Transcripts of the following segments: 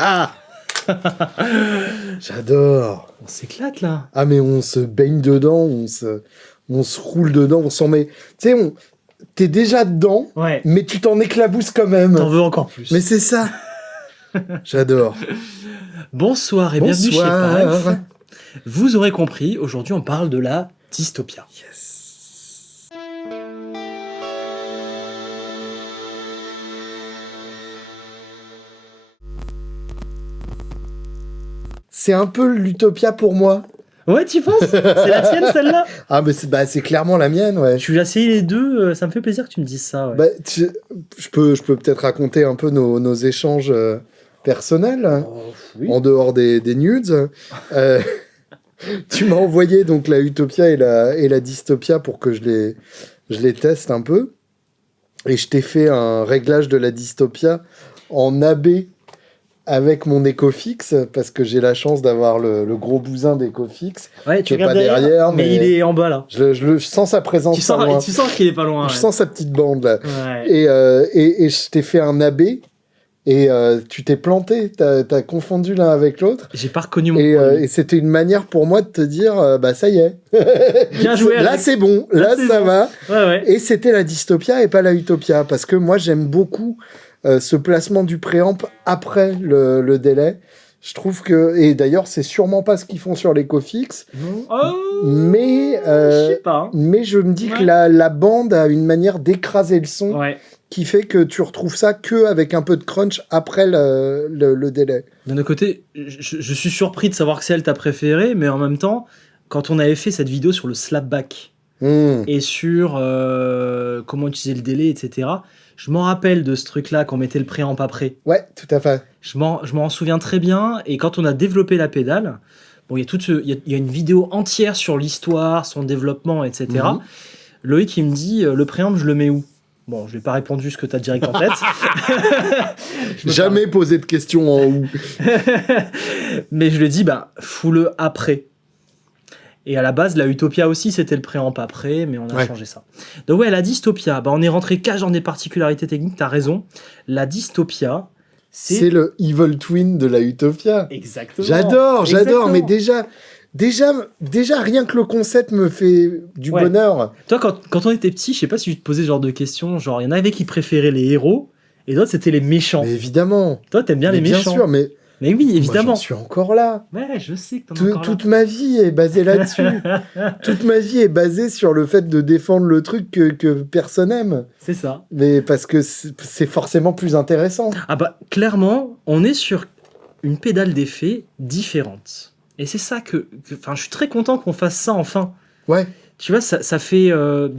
Ah J'adore. On s'éclate là. Ah, mais on se baigne dedans, on se roule dedans, on s'en met... Tu sais, t'es déjà dedans, Ouais. mais tu t'en éclabousses quand même. T'en veux encore plus. Mais c'est ça. J'adore. Bonsoir et bienvenue chez Bref. Vous aurez compris, aujourd'hui on parle de la dystopia. Yes. C'est un peu l'utopia pour moi. Ouais, tu penses? C'est la tienne celle-là? Ah, mais c'est clairement la mienne, ouais. Je vais essayer les deux, ça me fait plaisir que tu me dises ça. Ouais. Bah, je peux peut-être raconter un peu nos échanges personnels, Oui. en dehors des nudes. Tu m'as envoyé donc la utopia et la dystopia pour que je les teste un peu. Et je t'ai fait un réglage de la dystopia en AB avec mon Ecofix, parce que j'ai la chance d'avoir le gros bousin d'Ecofix. Ouais, tu qui est regardes pas derrière, mais il est en bas là. Je sens sa présence. Tu sens qu'il est pas loin. Je Ouais. sens sa petite bande là. Ouais. Et je t'ai fait un AB et tu t'es planté, t'as confondu l'un avec l'autre. J'ai pas reconnu mon Et c'était une manière pour moi de te dire, bah ça y est. Bien joué. Là Alex. c'est bon, là c'est ça bon. va. Ouais. Et c'était la dystopia et pas la utopia, parce que moi j'aime beaucoup ce placement du préamp après le délai. Je trouve que... Et d'ailleurs, c'est sûrement pas ce qu'ils font sur l'Ecofix. Mais, je sais pas. mais je me dis que la bande a une manière d'écraser le son qui fait que tu retrouves ça que avec un peu de crunch après le délai. D'un autre côté, je suis surpris de savoir que c'est elle ta préférée, mais en même temps, quand on avait fait cette vidéo sur le slapback et sur comment utiliser le délai, etc., je m'en rappelle de ce truc-là, qu'on mettait le préamp après. Ouais, tout à fait. Je m'en souviens très bien, et quand on a développé la pédale, bon, il y a une vidéo entière sur l'histoire, son développement, etc. Loïc, il me dit, le préamp, je le mets où? Bon, je lui ai pas répondu ce que tu as direct en tête. Jamais posé de questions en où. Mais je lui ai dit, bah, fous-le après. Et à la base, la utopia aussi, c'était le préamp après, mais on a changé ça. Donc ouais, la dystopia, bah, on est rentré qu'à genre des particularités techniques, t'as raison. La dystopia, c'est le evil twin de la utopia. Exactement. J'adore, mais déjà, rien que le concept me fait du bonheur. Toi, quand on était petit, je sais pas si tu te posais ce genre de questions, genre, il y en avait qui préféraient les héros, et d'autres, c'était les méchants. Mais évidemment. Toi, t'aimes bien les méchants. Bien sûr, mais oui, évidemment. Moi, j'en suis encore là. Ouais, je sais que t'en es encore là. Toute ma vie est basée là-dessus. Toute ma vie est basée sur le fait de défendre le truc que personne aime. C'est ça. Mais parce que c'est forcément plus intéressant. Ah bah, clairement, on est sur une pédale d'effet différente. Et c'est ça que je suis très content qu'on fasse ça enfin. Ouais. Tu vois, ça fait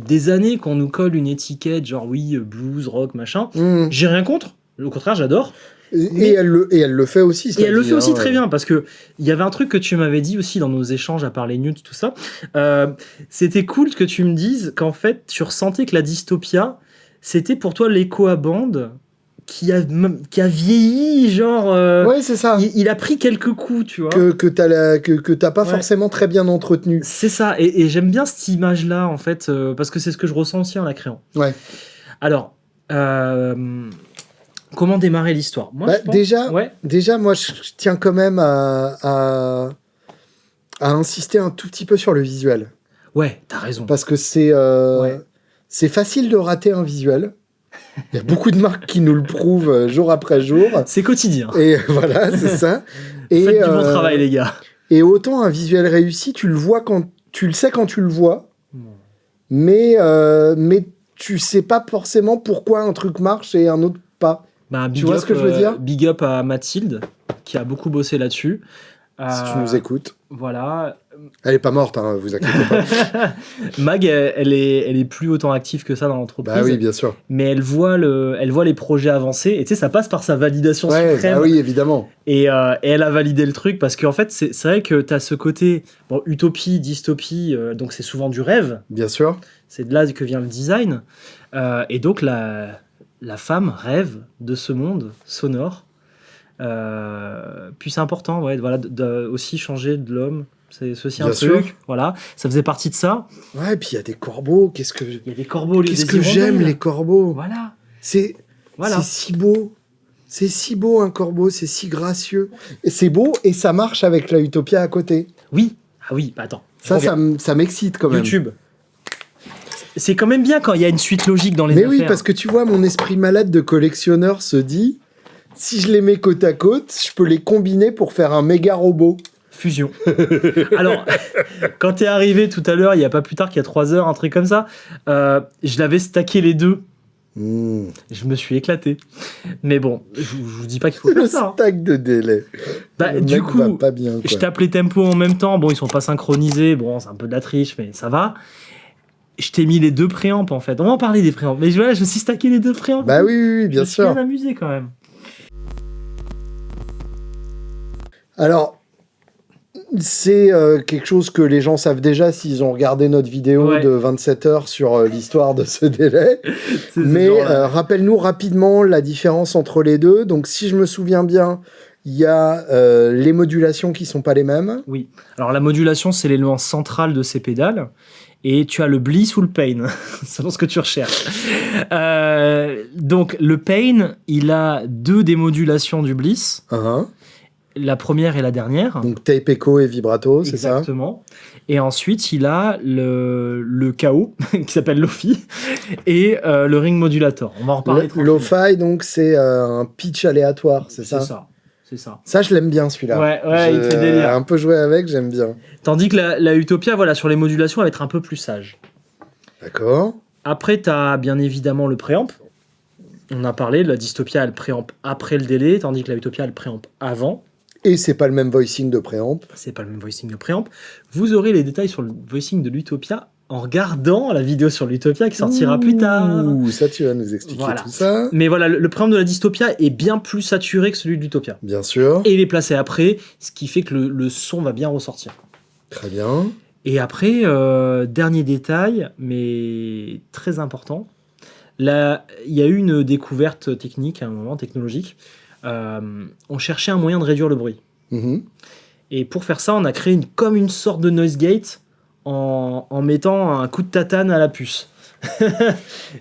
des années qu'on nous colle une étiquette, genre oui, blues, rock, machin. J'ai rien contre. Au contraire, j'adore. Et elle le fait aussi. Et elle le fait aussi très bien, parce que il y avait un truc que tu m'avais dit aussi dans nos échanges à part les nudes, tout ça. C'était cool que tu me dises qu'en fait, tu ressentais que la dystopia, c'était pour toi l'écho à bande qui a vieilli, genre... ouais, c'est ça. Il a pris quelques coups, tu vois. Que t'as pas forcément très bien entretenu. C'est ça, et j'aime bien cette image-là, en fait, parce que c'est ce que je ressens aussi en la créant. Ouais. Alors... comment démarrer l'histoire? Moi, déjà, moi, je tiens quand même à insister un tout petit peu sur le visuel. Ouais, t'as raison. Parce que c'est facile de rater un visuel. Il y a beaucoup de marques qui nous le prouvent jour après jour. C'est quotidien. Et voilà, c'est ça. Faites du bon travail, les gars. Et autant un visuel réussi, tu le sais quand tu le vois, mais tu sais pas forcément pourquoi un truc marche et un autre pas. Bah, tu vois ce que je veux dire? Big up à Mathilde, qui a beaucoup bossé là-dessus. Si tu nous écoutes. Voilà. Elle est pas morte, hein, vous inquiétez pas. Mag, elle est plus autant active que ça dans l'entreprise. Bah oui, bien sûr. Mais elle voit les projets avancer. Et tu sais, ça passe par sa validation suprême. Bah oui, évidemment. Et elle a validé le truc parce qu'en fait, c'est vrai que tu as ce côté utopie, dystopie, donc c'est souvent du rêve. Bien sûr. C'est de là que vient le design. Et donc, la femme rêve de ce monde sonore Puis c'est important, ouais, voilà, aussi changer de l'homme. C'est aussi un Bien truc. sûr. Voilà, ça faisait partie de ça. Ouais, puis il y a des corbeaux. Il y a des corbeaux au lieu Qu'est-ce des que j'aime, hirondelles. les corbeaux. Voilà. C'est Voilà. si beau. C'est si beau, un corbeau. C'est si gracieux. Et c'est beau et ça marche avec la Utopia à côté. Oui. Ah oui, bah attends. Ça m'excite quand même. YouTube. C'est quand même bien quand il y a une suite logique dans les Mais affaires. oui, parce que tu vois, mon esprit malade de collectionneur se dit, si je les mets côte à côte, je peux les combiner pour faire un méga robot. Fusion. Alors, quand t'es arrivé tout à l'heure, il n'y a pas plus tard qu'il y a 3 heures, un truc comme ça, je l'avais stacké les deux. Je me suis éclaté. Mais bon, je vous dis pas qu'il faut Le faire ça. Hein. stack de délai. Bah, Le du mec va coup, pas bien, quoi. je tape les tempos en même temps. Bon, ils sont pas synchronisés. Bon, c'est un peu de la triche, mais ça va. Je t'ai mis les 2 préamps en fait. On va en parler des préamps. Mais voilà, je me suis stacké les 2 préamps. Bah oui, bien Je me suis sûr. bien amusé quand même. Alors, c'est quelque chose que les gens savent déjà s'ils ont regardé notre vidéo Ouais. de 27 heures sur l'histoire de ce délai. C'est Mais ce genre-là. rappelle-nous rapidement la différence entre les deux. Donc, si je me souviens bien, il y a les modulations qui sont pas les mêmes. Oui. Alors la modulation, c'est l'élément central de ces pédales. Et tu as le bliss ou le pain, selon ce que tu recherches. Donc le pain, il a 2 démodulations du bliss. La première et la dernière. Donc tape echo et vibrato, c'est ça? Exactement. Et ensuite, il a le KO, qui s'appelle Lofi, et le ring modulator. On va en reparler. Lo-fi, donc c'est un pitch aléatoire, c'est ça? C'est ça. Ça, je l'aime bien celui-là. Ouais, il te fait délire. Un peu joué avec, j'aime bien. Tandis que la Utopia, voilà, sur les modulations, elle va être un peu plus sage. D'accord. Après, tu as bien évidemment le préamp. On a parlé, la Dystopia a le préamp après le délai, tandis que la Utopia a le préamp avant. Et c'est pas le même voicing de préamp. C'est pas le même voicing de préamp. Vous aurez les détails sur le voicing de l'Utopia en regardant la vidéo sur l'Utopia qui sortira plus tard. Ouh, ça, tu vas nous expliquer Voilà. tout ça. Mais voilà, le préamp de la Dystopia est bien plus saturé que celui de l'Utopia. Bien sûr. Et il est placé après, ce qui fait que le son va bien ressortir. Très bien. Et après, dernier détail, mais très important, là, il y a eu une découverte technique à un moment, technologique. On cherchait un moyen de réduire le bruit. Mhm. Et pour faire ça, on a créé comme une sorte de noise gate en mettant un coup de tatane à la puce.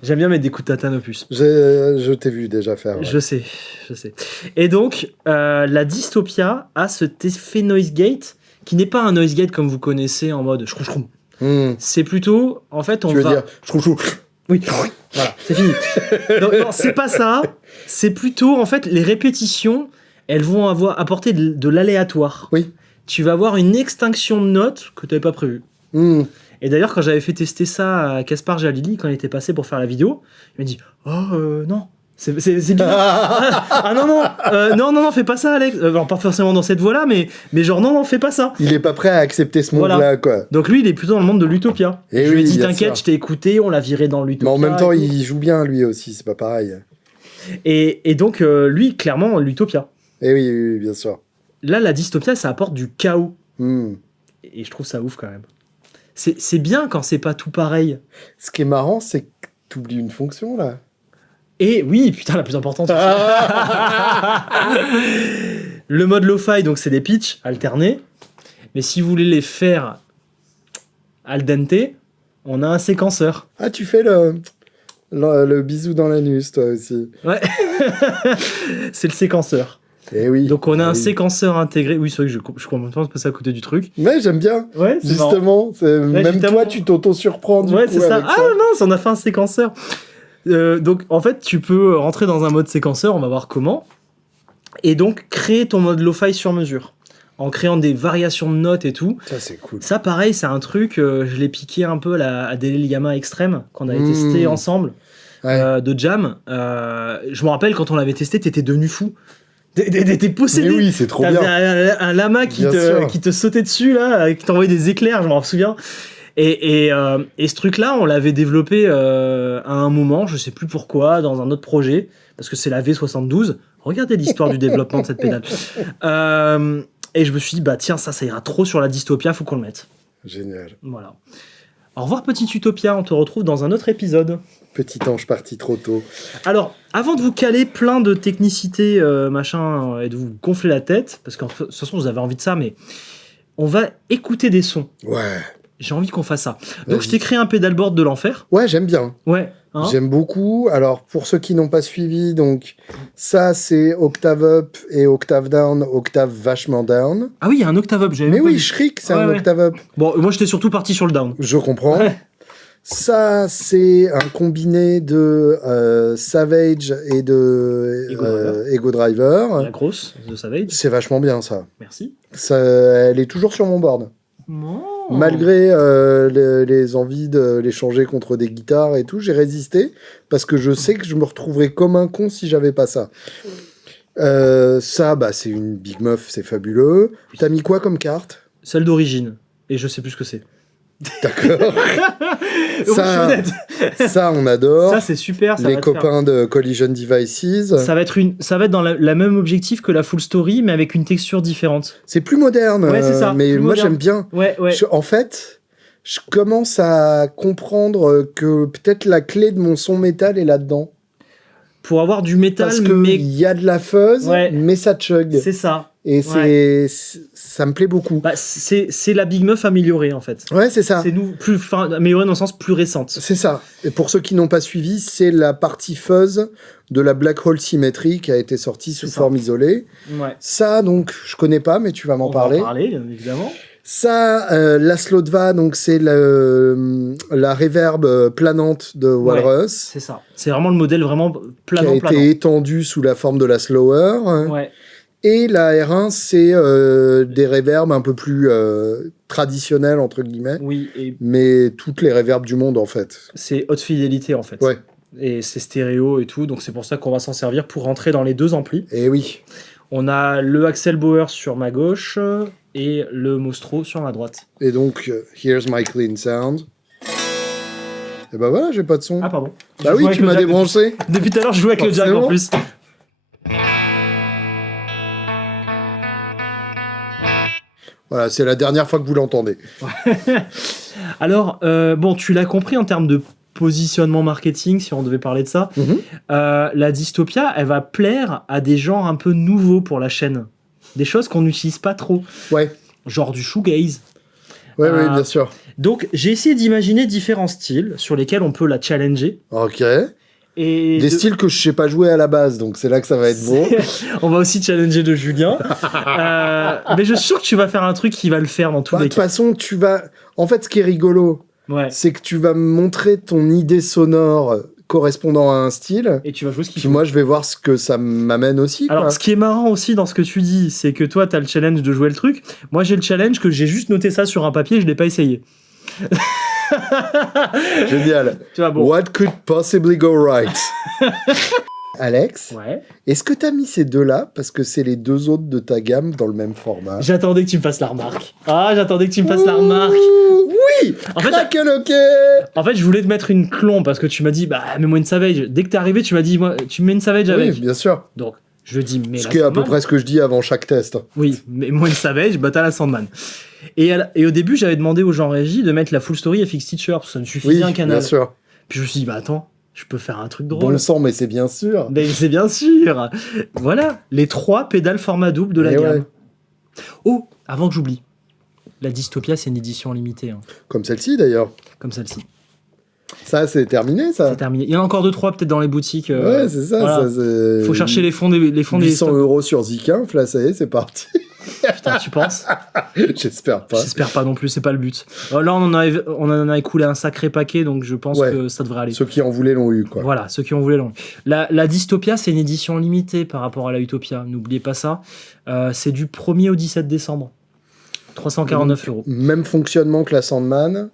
J'aime bien mettre des coups de tatane aux puces. Je t'ai vu déjà faire. Ouais. Je sais. Et donc, la Dystopia a cet effet noise gate qui n'est pas un noise gate comme vous connaissez en mode chroum. C'est plutôt, en fait, on Tu veux va... dire chou. Oui, voilà, c'est fini. Non, c'est pas ça. C'est plutôt, en fait, les répétitions, elles vont apporter de l'aléatoire. Oui. Tu vas avoir une extinction de notes que tu n'avais pas prévue. Et d'ailleurs, quand j'avais fait tester ça à Caspar Jalili, quand il était passé pour faire la vidéo, il m'a dit « Oh, non, c'est bizarre. Non, fais pas ça, Alex. » Alors, pas forcément dans cette voie-là, mais genre, non, fais pas ça. Il est pas prêt à accepter ce monde-là, Voilà. quoi. Donc lui, il est plutôt dans le monde de l'Utopia. Et Je lui ai oui, dit, bien t'inquiète, sûr. je t'ai écouté, on l'a viré dans l'Utopia. Mais en même temps, et tout. il joue bien, lui aussi, c'est pas pareil. Et donc, lui, clairement, l'Utopia. Et oui, bien sûr. Là, la Dystopia, ça apporte du chaos. Hmm. Et je trouve ça ouf, quand même. C'est bien quand c'est pas tout pareil. Ce qui est marrant, c'est que t'oublies une fonction, là. Et oui, putain, la plus importante. Le mode lo-fi, donc c'est des pitchs alternés. Mais si vous voulez les faire al dente, on a un séquenceur. Ah, tu fais le bisou dans l'anus, toi aussi. Ouais. C'est le séquenceur. Et oui. Donc on a un oui. séquenceur intégré. Oui, c'est vrai que je comprends pas passer à côté du truc. Mais j'aime bien. Ouais, c'est marrant. Justement, même justement. toi, tu t'auto-surprends du Ouais, coup c'est ça. avec Ah mince, on a fait un séquenceur. Donc en fait, tu peux rentrer dans un mode séquenceur, on va voir comment. Et donc créer ton mode lo-fi sur mesure. En créant des variations de notes et tout. Ça, c'est cool. Ça, pareil, c'est un truc, je l'ai piqué un peu à Délé Yama Extreme, qu'on avait testé ensemble, Ouais. de Jam. Je me rappelle, quand on l'avait testé, t'étais devenu fou. T'es possédé. Mais oui, c'est trop T'avais bien. un lama qui Bien sûr. te sautait dessus, là, qui t'envoyait des éclairs, je m'en souviens. Et ce truc-là, on l'avait développé à un moment, je sais plus pourquoi, dans un autre projet, parce que c'est la V72. Regardez l'histoire du développement de cette pédale. Et je me suis dit, bah tiens, ça ira trop sur la Dystopia, faut qu'on le mette. Génial. Voilà. Au revoir, petite Utopia, on te retrouve dans un autre épisode. Petit ange parti trop tôt. Alors, avant de vous caler plein de technicité, machin, et de vous gonfler la tête, parce qu'en de toute façon, vous avez envie de ça, mais on va écouter des sons. Ouais. J'ai envie qu'on fasse ça. Donc, Vas-y. je t'ai créé un pedalboard de l'enfer. Ouais, j'aime bien. Ouais. Hein. J'aime beaucoup. Alors, pour ceux qui n'ont pas suivi, donc, ça, c'est octave up et octave down, octave vachement down. Ah oui, il y a un octave up. Mais oui, Shriek, c'est un Ouais. octave up. Bon, moi, j'étais surtout parti sur le down. Je comprends. Ouais. Ça, c'est un combiné de Savage et de Ego Driver. La grosse de Savage. C'est vachement bien, ça. Merci. Ça. Elle est toujours sur mon board. Oh. Malgré les envies de les changer contre des guitares et tout, j'ai résisté parce que je sais que je me retrouverais comme un con si j'avais pas ça. Ça, bah, c'est une Big Muff, c'est fabuleux. Oui. T'as mis quoi comme carte? Celle d'origine. Et je sais plus ce que c'est. D'accord. Je suis honnête. Ça, on adore. Ça, c'est super. Ça Les va te faire- copains de Collision Devices. Ça va être dans la même objectif que la full story, mais avec une texture différente. C'est plus moderne, Ouais, c'est ça, mais plus moi moderne. j'aime bien. Ouais. En fait, je commence à comprendre que peut-être la clé de mon son métal est là-dedans. Pour avoir du métal, Parce qu'il mais y a de la fuzz, Ouais. mais ça chug. c'est ça. Et ça me plaît beaucoup. Bah, c'est la Big Muff améliorée, en fait. Ouais, c'est ça. C'est améliorée dans le sens plus récente. C'est ça. Et pour ceux qui n'ont pas suivi, c'est la partie fuzz de la Black Hole Symmetry qui a été sortie sous C'est ça. forme isolée. Ouais. Ça, donc, je connais pas, mais tu vas m'en On parler. va en parler, bien évidemment. Ça, la Slodva, donc c'est la reverb planante de Walrus, C'est ça. C'est vraiment le modèle vraiment qui a planant. été étendue sous la forme de la Slower. Ouais. Et la R1, c'est des reverbs un peu plus traditionnels, entre guillemets, Oui, et mais toutes les reverbs du monde, en fait. c'est haute fidélité, en fait. Ouais. Et c'est stéréo et tout, donc c'est pour ça qu'on va s'en servir pour rentrer dans les deux amplis. Et oui. On a le Axel Bauer sur ma gauche et le Mostro sur ma droite. Et donc, here's my clean sound. Et ben voilà, j'ai pas de son. Ah, pardon. Bah Je oui, jouais tu avec m'as le jack débranché. Depuis tout à l'heure, je jouais avec le jack en Forcément. plus. Voilà, c'est la dernière fois que vous l'entendez. Alors, bon, tu l'as compris en termes de positionnement marketing, si on devait parler de ça. Mhm. La dystopia, elle va plaire à des genres un peu nouveaux pour la chaîne. Des choses qu'on n'utilise pas trop. Ouais, Genre du shoegaze. ouais, bien sûr. Donc, j'ai essayé d'imaginer différents styles sur lesquels on peut la challenger. Ok. Et Des styles que je sais pas jouer à la base, donc c'est là que ça va être bon. on va aussi challenger de Julien. Mais je suis sûr que tu vas faire un truc qui va le faire dans tous Bah, de les toute cas. façon, tu vas. En fait, ce qui est rigolo, Ouais. c'est que tu vas me montrer ton idée sonore correspondant à un style. Et tu vas jouer ce qu'il Puis faut. moi, je vais voir ce que ça m'amène aussi. Alors, quoi. ce qui est marrant aussi dans ce que tu dis, c'est que toi, t'as le challenge de jouer le truc. Moi, j'ai le challenge que j'ai juste noté ça sur un papier, je l'ai pas essayé. Génial. Tu vois, bon. What could possibly go right? Alex, Ouais. est-ce que t'as mis ces deux-là parce que c'est les deux autres de ta gamme dans le même format? J'attendais que tu me fasses la remarque. Ah, j'attendais que tu me fasses la remarque. Oui. En fait, Crack le En fait, je voulais te mettre une clon parce que tu m'as dit, bah, mets-moi une Savage. Dès que t'es arrivé, tu m'as dit, moi, tu me mets une Savage avec. Oui, bien sûr. Donc, je dis, mais Ce la qui est à peu Sandman. près ce que je dis avant chaque test. Oui, mets-moi une Savage, bah, t'as la Sandman. Et au début, j'avais demandé aux gens régie de mettre la full story FX Teacher parce que ça ne suffisait Oui, un canal. bien sûr. Puis je me suis dit, bah, attends, je peux faire un truc drôle. Bon sang, mais c'est bien sûr. Mais c'est bien sûr. Voilà, les 3 pédales format double de la Et gamme. ouais. Oh, avant que j'oublie. La Dystopia, c'est une édition limitée, hein, Comme celle-ci d'ailleurs. comme celle-ci. Ça, c'est terminé, ça. C'est terminé. Il y en a encore 2-3 peut-être dans les boutiques. Ouais, c'est ça. voilà. Ça c'est... Faut chercher les fonds des 800 stocks. € sur Zikinf, là, ça y est, c'est parti. Putain, tu penses? J'espère pas. J'espère pas non plus, c'est pas le but. Là, on en a écoulé un sacré paquet, donc je pense Ouais. que ça devrait aller. Ceux qui en voulaient l'ont eu, quoi. Voilà, ceux qui ont voulu l'ont. La Dystopia, c'est une édition limitée par rapport à la Utopia. N'oubliez pas ça. C'est du 1er au 17 décembre. 349 €. Même fonctionnement que la Sandman.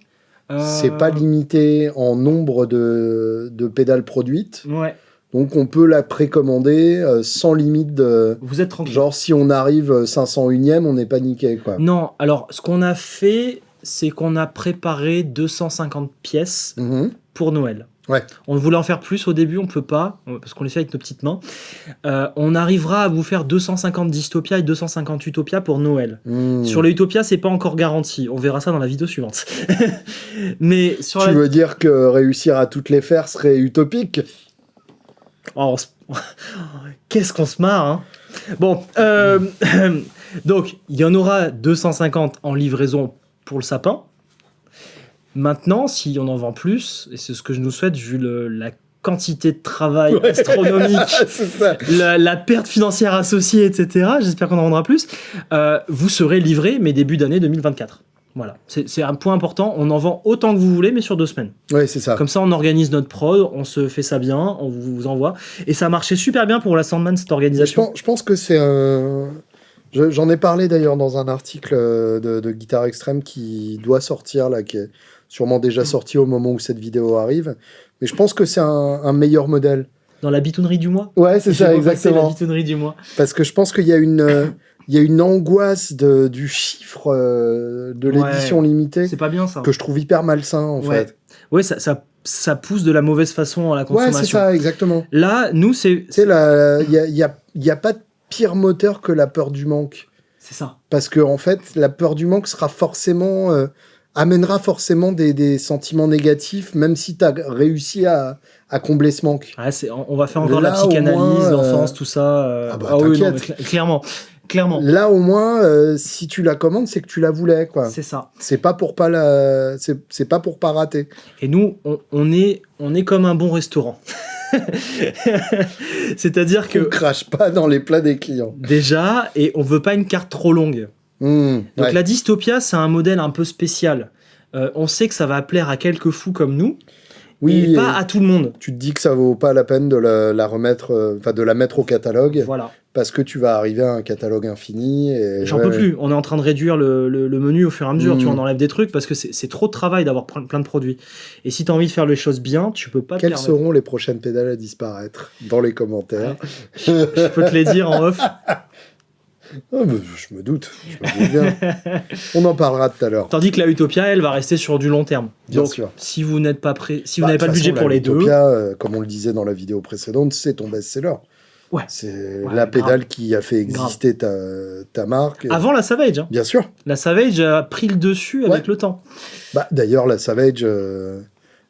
C'est pas limité en nombre de pédales produites. Ouais, Donc, on peut la précommander sans limite de... vous êtes tranquille. Genre, si on arrive 501ème, on n'est pas niqué, quoi. Non, alors, ce qu'on a fait, c'est qu'on a préparé 250 pièces Mhm. pour Noël. Ouais. On voulait en faire plus au début, on peut pas, parce qu'on les fait avec nos petites mains. On arrivera à vous faire 250 Dystopia et 250 Utopia pour Noël. Sur les Utopia, c'est pas encore garanti. On verra ça dans la vidéo suivante. Mais sur Tu veux dire que réussir à toutes les faire serait utopique? Oh, qu'est-ce qu'on se marre, hein. Bon, donc, il y en aura 250 en livraison pour le sapin. Maintenant, si on en vend plus, et c'est ce que je nous souhaite, vu la quantité de travail astronomique, C'est ça. la perte financière associée, etc., j'espère qu'on en vendra plus, vous serez livré, mais début d'année 2024. Voilà, c'est un point important. On en vend autant que vous voulez, mais sur 2 semaines. Ouais, c'est ça. Comme ça, on organise notre prod, on se fait ça bien, on vous envoie. Et ça marchait super bien pour la Sandman, cette organisation. Je pense que c'est un... J'en ai parlé d'ailleurs dans un article de Guitare Extrême qui doit sortir, là, qui est sûrement déjà sorti au moment où cette vidéo arrive. Mais je pense que c'est un meilleur modèle. Dans la bitounerie du mois. Ouais, c'est ça, La exactement. bitounerie du mois. Parce que je pense qu'il y a une angoisse du chiffre de l'édition limitée C'est pas bien ça. que je trouve hyper malsain, en fait. Ouais, ça pousse de la mauvaise façon à la Ouais, consommation. c'est ça, exactement. Là, nous, c'est... Tu sais, il y a pas de pire moteur que la peur du manque. C'est ça. Parce que, en fait, la peur du manque sera forcément... amènera forcément des sentiments négatifs, même si tu as réussi à combler ce manque. Ouais, on va faire encore Là, la psychanalyse, au moins, l'enfance, tout ça. Ah bah, oui, non, t'inquiète. mais clairement. Là, au moins, si tu la commandes, c'est que tu la voulais, quoi. C'est ça. C'est pas pour pas c'est pas pour pas rater. Et nous, on est comme un bon restaurant. C'est-à-dire que On crache pas dans les plats des clients. déjà, et on veut pas une carte trop longue. Donc Ouais. la Dystopia, c'est un modèle un peu spécial. On sait que ça va plaire à quelques fous comme nous, Oui, et pas à tout le monde. tu te dis que ça vaut pas la peine de la remettre, enfin de la mettre au catalogue, Voilà. parce que tu vas arriver à un catalogue infini. Et J'en peux plus. On est en train de réduire le menu au fur et à mesure. Tu vois, on enlève des trucs parce que c'est trop de travail d'avoir plein de produits. Et si tu as envie de faire les choses bien, tu peux pas te Quelles permettre. seront les prochaines pédales à disparaître dans les commentaires? Je peux te les dire en off. Ah, mais je me doute bien. On en parlera tout à l'heure. Tandis que la Utopia, elle va rester sur du long terme. Bien Donc, sûr. si vous n'êtes pas prêt, si vous Bah, n'avez pas de le toute budget façon, pour la les deux, Utopia, comme on le disait dans la vidéo précédente, c'est ton best-seller. Ouais. C'est Ouais, la grave. pédale qui a fait exister ta marque. avant la Savage, hein. Bien sûr. La Savage a pris le dessus avec Ouais. le temps. Bah, d'ailleurs, la Savage,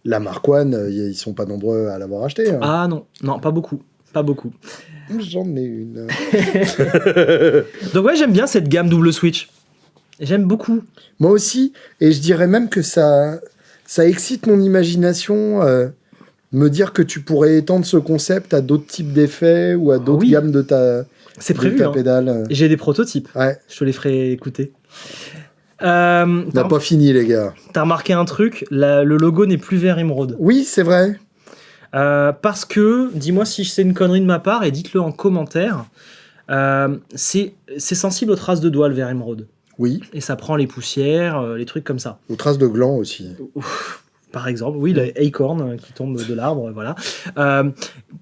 la Mark One, ils sont pas nombreux à l'avoir acheté. Hein. Ah non, pas beaucoup. Pas beaucoup. J'en ai une. Donc ouais, j'aime bien cette gamme double switch. J'aime beaucoup. Moi aussi, et je dirais même que ça excite mon imagination, me dire que tu pourrais étendre ce concept à d'autres types d'effets ou à d'autres oui. gammes de ta Prévu. Hein. pédale. J'ai des prototypes. Ouais, Je te les ferai écouter. on n'a pas fini, les gars. T'as remarqué un truc, le logo n'est plus vert émeraude. Oui, c'est vrai. Parce que, dis-moi si c'est une connerie de ma part, et dites-le en commentaire, c'est sensible aux traces de doigts, le vert émeraude. Oui, Et ça prend les poussières, les trucs comme ça. aux traces de gland aussi. Par exemple, oui, l'acorn qui tombe de l'arbre, voilà.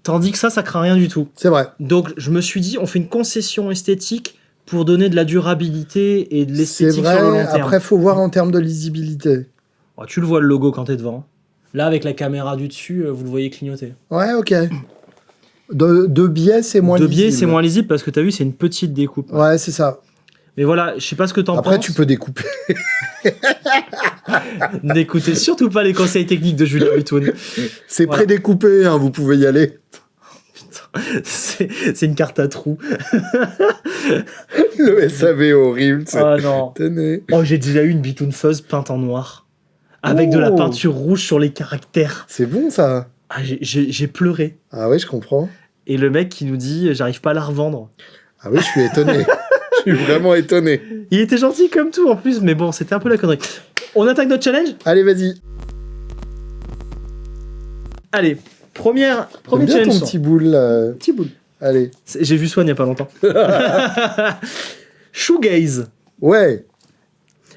Tandis que ça craint rien du tout. C'est vrai. Donc, je me suis dit, on fait une concession esthétique pour donner de la durabilité et de C'est l'esthétique vrai. sur le long terme. Après, faut voir en termes de lisibilité. Oh, tu le vois le logo quand t'es devant. Là, avec la caméra du dessus, vous le voyez clignoter. Ouais, ok. De biais, c'est moins De lisible. biais, c'est moins lisible parce que t'as vu, c'est une petite découpe. Ouais, c'est ça. Mais voilà, je sais pas ce que t'en penses. Après, tu peux découper. N'écoutez surtout pas les conseils techniques de Julien Butoun. C'est Voilà. prédécoupé, hein, vous pouvez y aller. C'est une carte à trous. Le SAV est horrible. Ah non. Tenez. Oh, j'ai déjà eu une Bitoon Fuzz peinte en noir. Avec de la Oh. peinture rouge sur les caractères. C'est bon, ça. Ah, j'ai pleuré. Ah oui, je comprends. Et le mec qui nous dit, j'arrive pas à la revendre. Ah oui, je suis étonné. Je suis vraiment étonné. Il était gentil comme tout en plus, mais bon, c'était un peu la connerie. On attaque notre challenge? Allez, vas-y. Allez, premier J'aime bien challenge. ton son. petit boule. Petit boule. Allez. J'ai vu Swan il y a pas longtemps. Shoegaze. Ouais.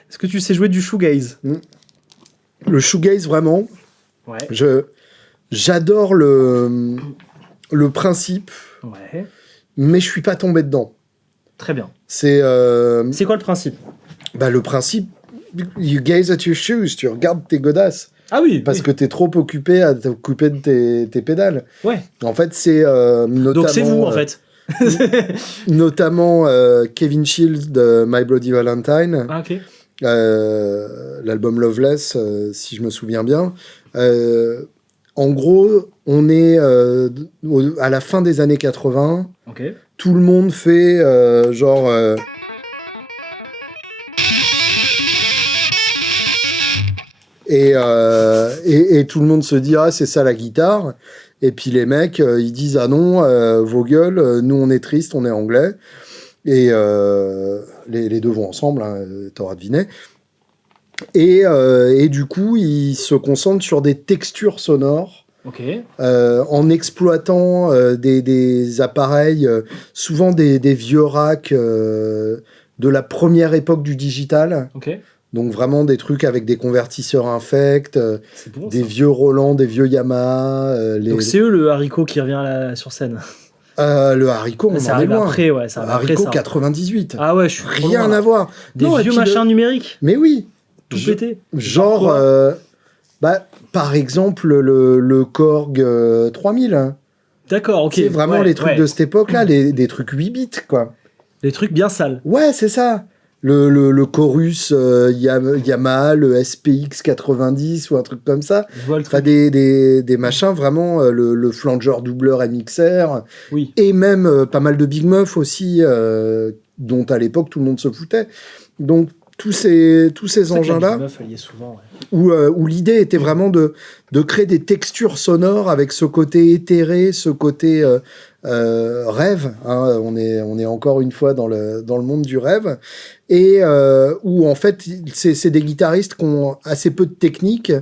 Est-ce que tu sais jouer du shoegaze? Le shoegaze, vraiment. Ouais. J'adore le principe, Ouais. mais je suis pas tombé dedans. Très bien. C'est C'est quoi le principe? le principe. You gaze at your shoes. Tu regardes tes godasses. Ah oui. Parce oui. que t'es trop occupé à t'occuper de tes pédales. Ouais. En fait, c'est notamment... Donc c'est vous en fait. Notamment Kevin Shields de My Bloody Valentine, Ah ok. l'album Loveless, si je me souviens bien. En gros, on est à la fin des années 80. Ok. Tout le monde fait genre... et tout le monde se dit, ah, c'est ça la guitare. Et puis les mecs, ils disent, ah non, vos gueules, nous on est tristes, on est anglais. Et les deux vont ensemble, hein, t'auras deviné. Et du coup, ils se concentrent sur des textures sonores. Ok. En exploitant des appareils, souvent des vieux racks de la première époque du digital. Ok. Donc vraiment des trucs avec des convertisseurs infect, C'est bon. des Ça. vieux Roland, des vieux Yamaha. Donc c'est eux le haricot qui revient sur scène. Le haricot, on Ça en est arrive loin. après, ouais. Ça arrive après Haricot ça. 98. Ah ouais, je suis trop Rien loin, là. à voir. Des Non, et vieux puis machins numériques. Mais oui. Tout Je- pété. Genre, quoi par exemple, le Korg 3000. Hein. D'accord, ok. C'est vraiment ouais, les trucs ouais. de cette époque-là, des trucs 8 bits, quoi. Les trucs bien sales. Ouais, c'est ça. Le Chorus Yamaha, le SPX 90 ou un truc comme ça. Je vois le Enfin, truc. des machins, vraiment, le flanger doubleur MXR. Oui. Et même pas mal de Big Muff aussi, dont à l'époque tout le monde se foutait. Donc, tous ces engins-là, Meuf, elle y est souvent, ouais. où l'idée était vraiment de créer des textures sonores avec ce côté éthéré, ce côté rêve. Hein, on est encore une fois dans le monde du rêve. Et où, en fait, c'est des guitaristes qui ont assez peu de technique,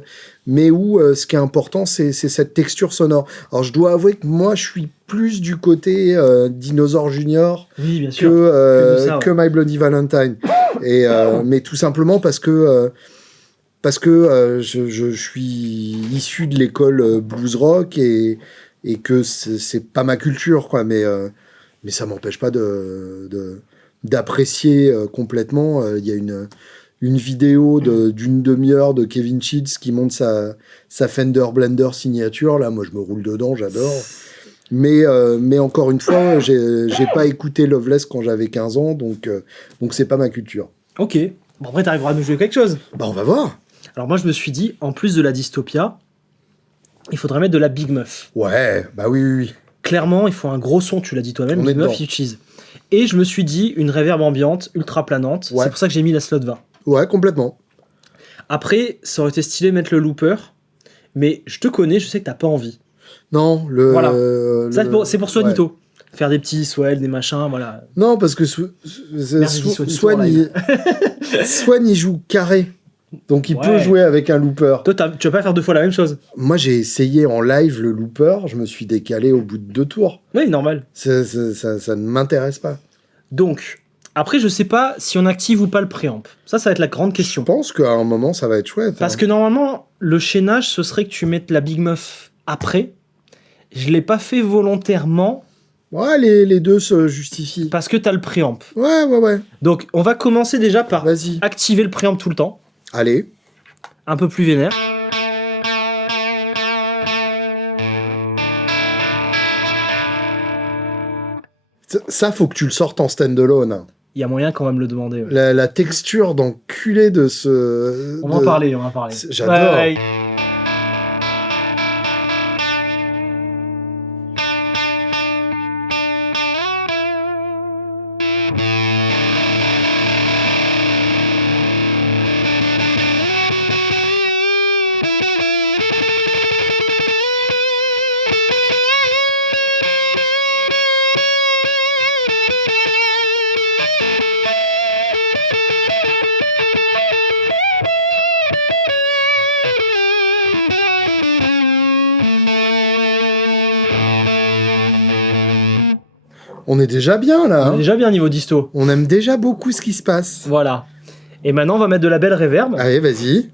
mais où ce qui est important, c'est cette texture sonore. Alors, je dois avouer que moi, je suis plus du côté Dinosaur Junior Oui, bien sûr. que ça, ouais. que My Bloody Valentine. Et, mais tout simplement parce que je suis issu de l'école blues rock et que c'est pas ma culture, quoi. Mais ça m'empêche pas d'apprécier complètement. Il y a une vidéo d'une demi-heure de Kevin Shields qui montre sa Fender Blender signature. Là, moi, je me roule dedans, j'adore. Mais encore une fois, j'ai pas écouté Loveless quand j'avais 15 ans, donc c'est pas ma culture. Ok. Bon, après, t'arriveras à nous jouer quelque chose. Bah, on va voir. Alors, moi, je me suis dit, en plus de la dystopia, il faudrait mettre de la Big Muff. Ouais, bah oui, oui, oui. Clairement, il faut un gros son, tu l'as dit toi-même. On est Big Muff, dedans. il utilise. Et je me suis dit, une reverb ambiante, ultra planante. Ouais. C'est pour ça que j'ai mis la slot 20. Ouais, complètement. Après, ça aurait été stylé de mettre le looper. Mais je te connais, je sais que t'as pas envie. Non, Voilà. Ça, le- c'est pour ouais. Swanito. Faire des petits swells, des machins, voilà. Non, parce que Merde, j'ai dit Swanito en live. Swan, il joue carré. Donc il Ouais. peut jouer avec un looper. Toi, tu vas pas faire deux fois la même chose. Moi, j'ai essayé en live le looper, je me suis décalé au bout de 2 tours. Oui, normal. Ça ne m'intéresse pas. Donc, après, je sais pas si on active ou pas le préamp. Ça va être la grande Je question. pense qu'à un moment, ça va être chouette. Parce hein. que normalement, le chaînage, ce serait que tu mettes la Big Muff après. Je l'ai pas fait volontairement Ouais, les deux se justifient. parce que t'as le préamp. Ouais. Donc, on va commencer déjà par Vas-y. activer le préamp tout le temps. Allez. Un peu plus vénère. Ça, faut que tu le sortes en stand-alone. Il y a moyen quand même le demander. Ouais. La texture d'enculé de ce... On va en parler, on va en parler. J'adore. Ouais. On est déjà bien, là. On est hein. déjà bien niveau disto. On aime déjà beaucoup ce qui se passe. Voilà. Et maintenant, on va mettre de la belle reverb. Allez, vas-y.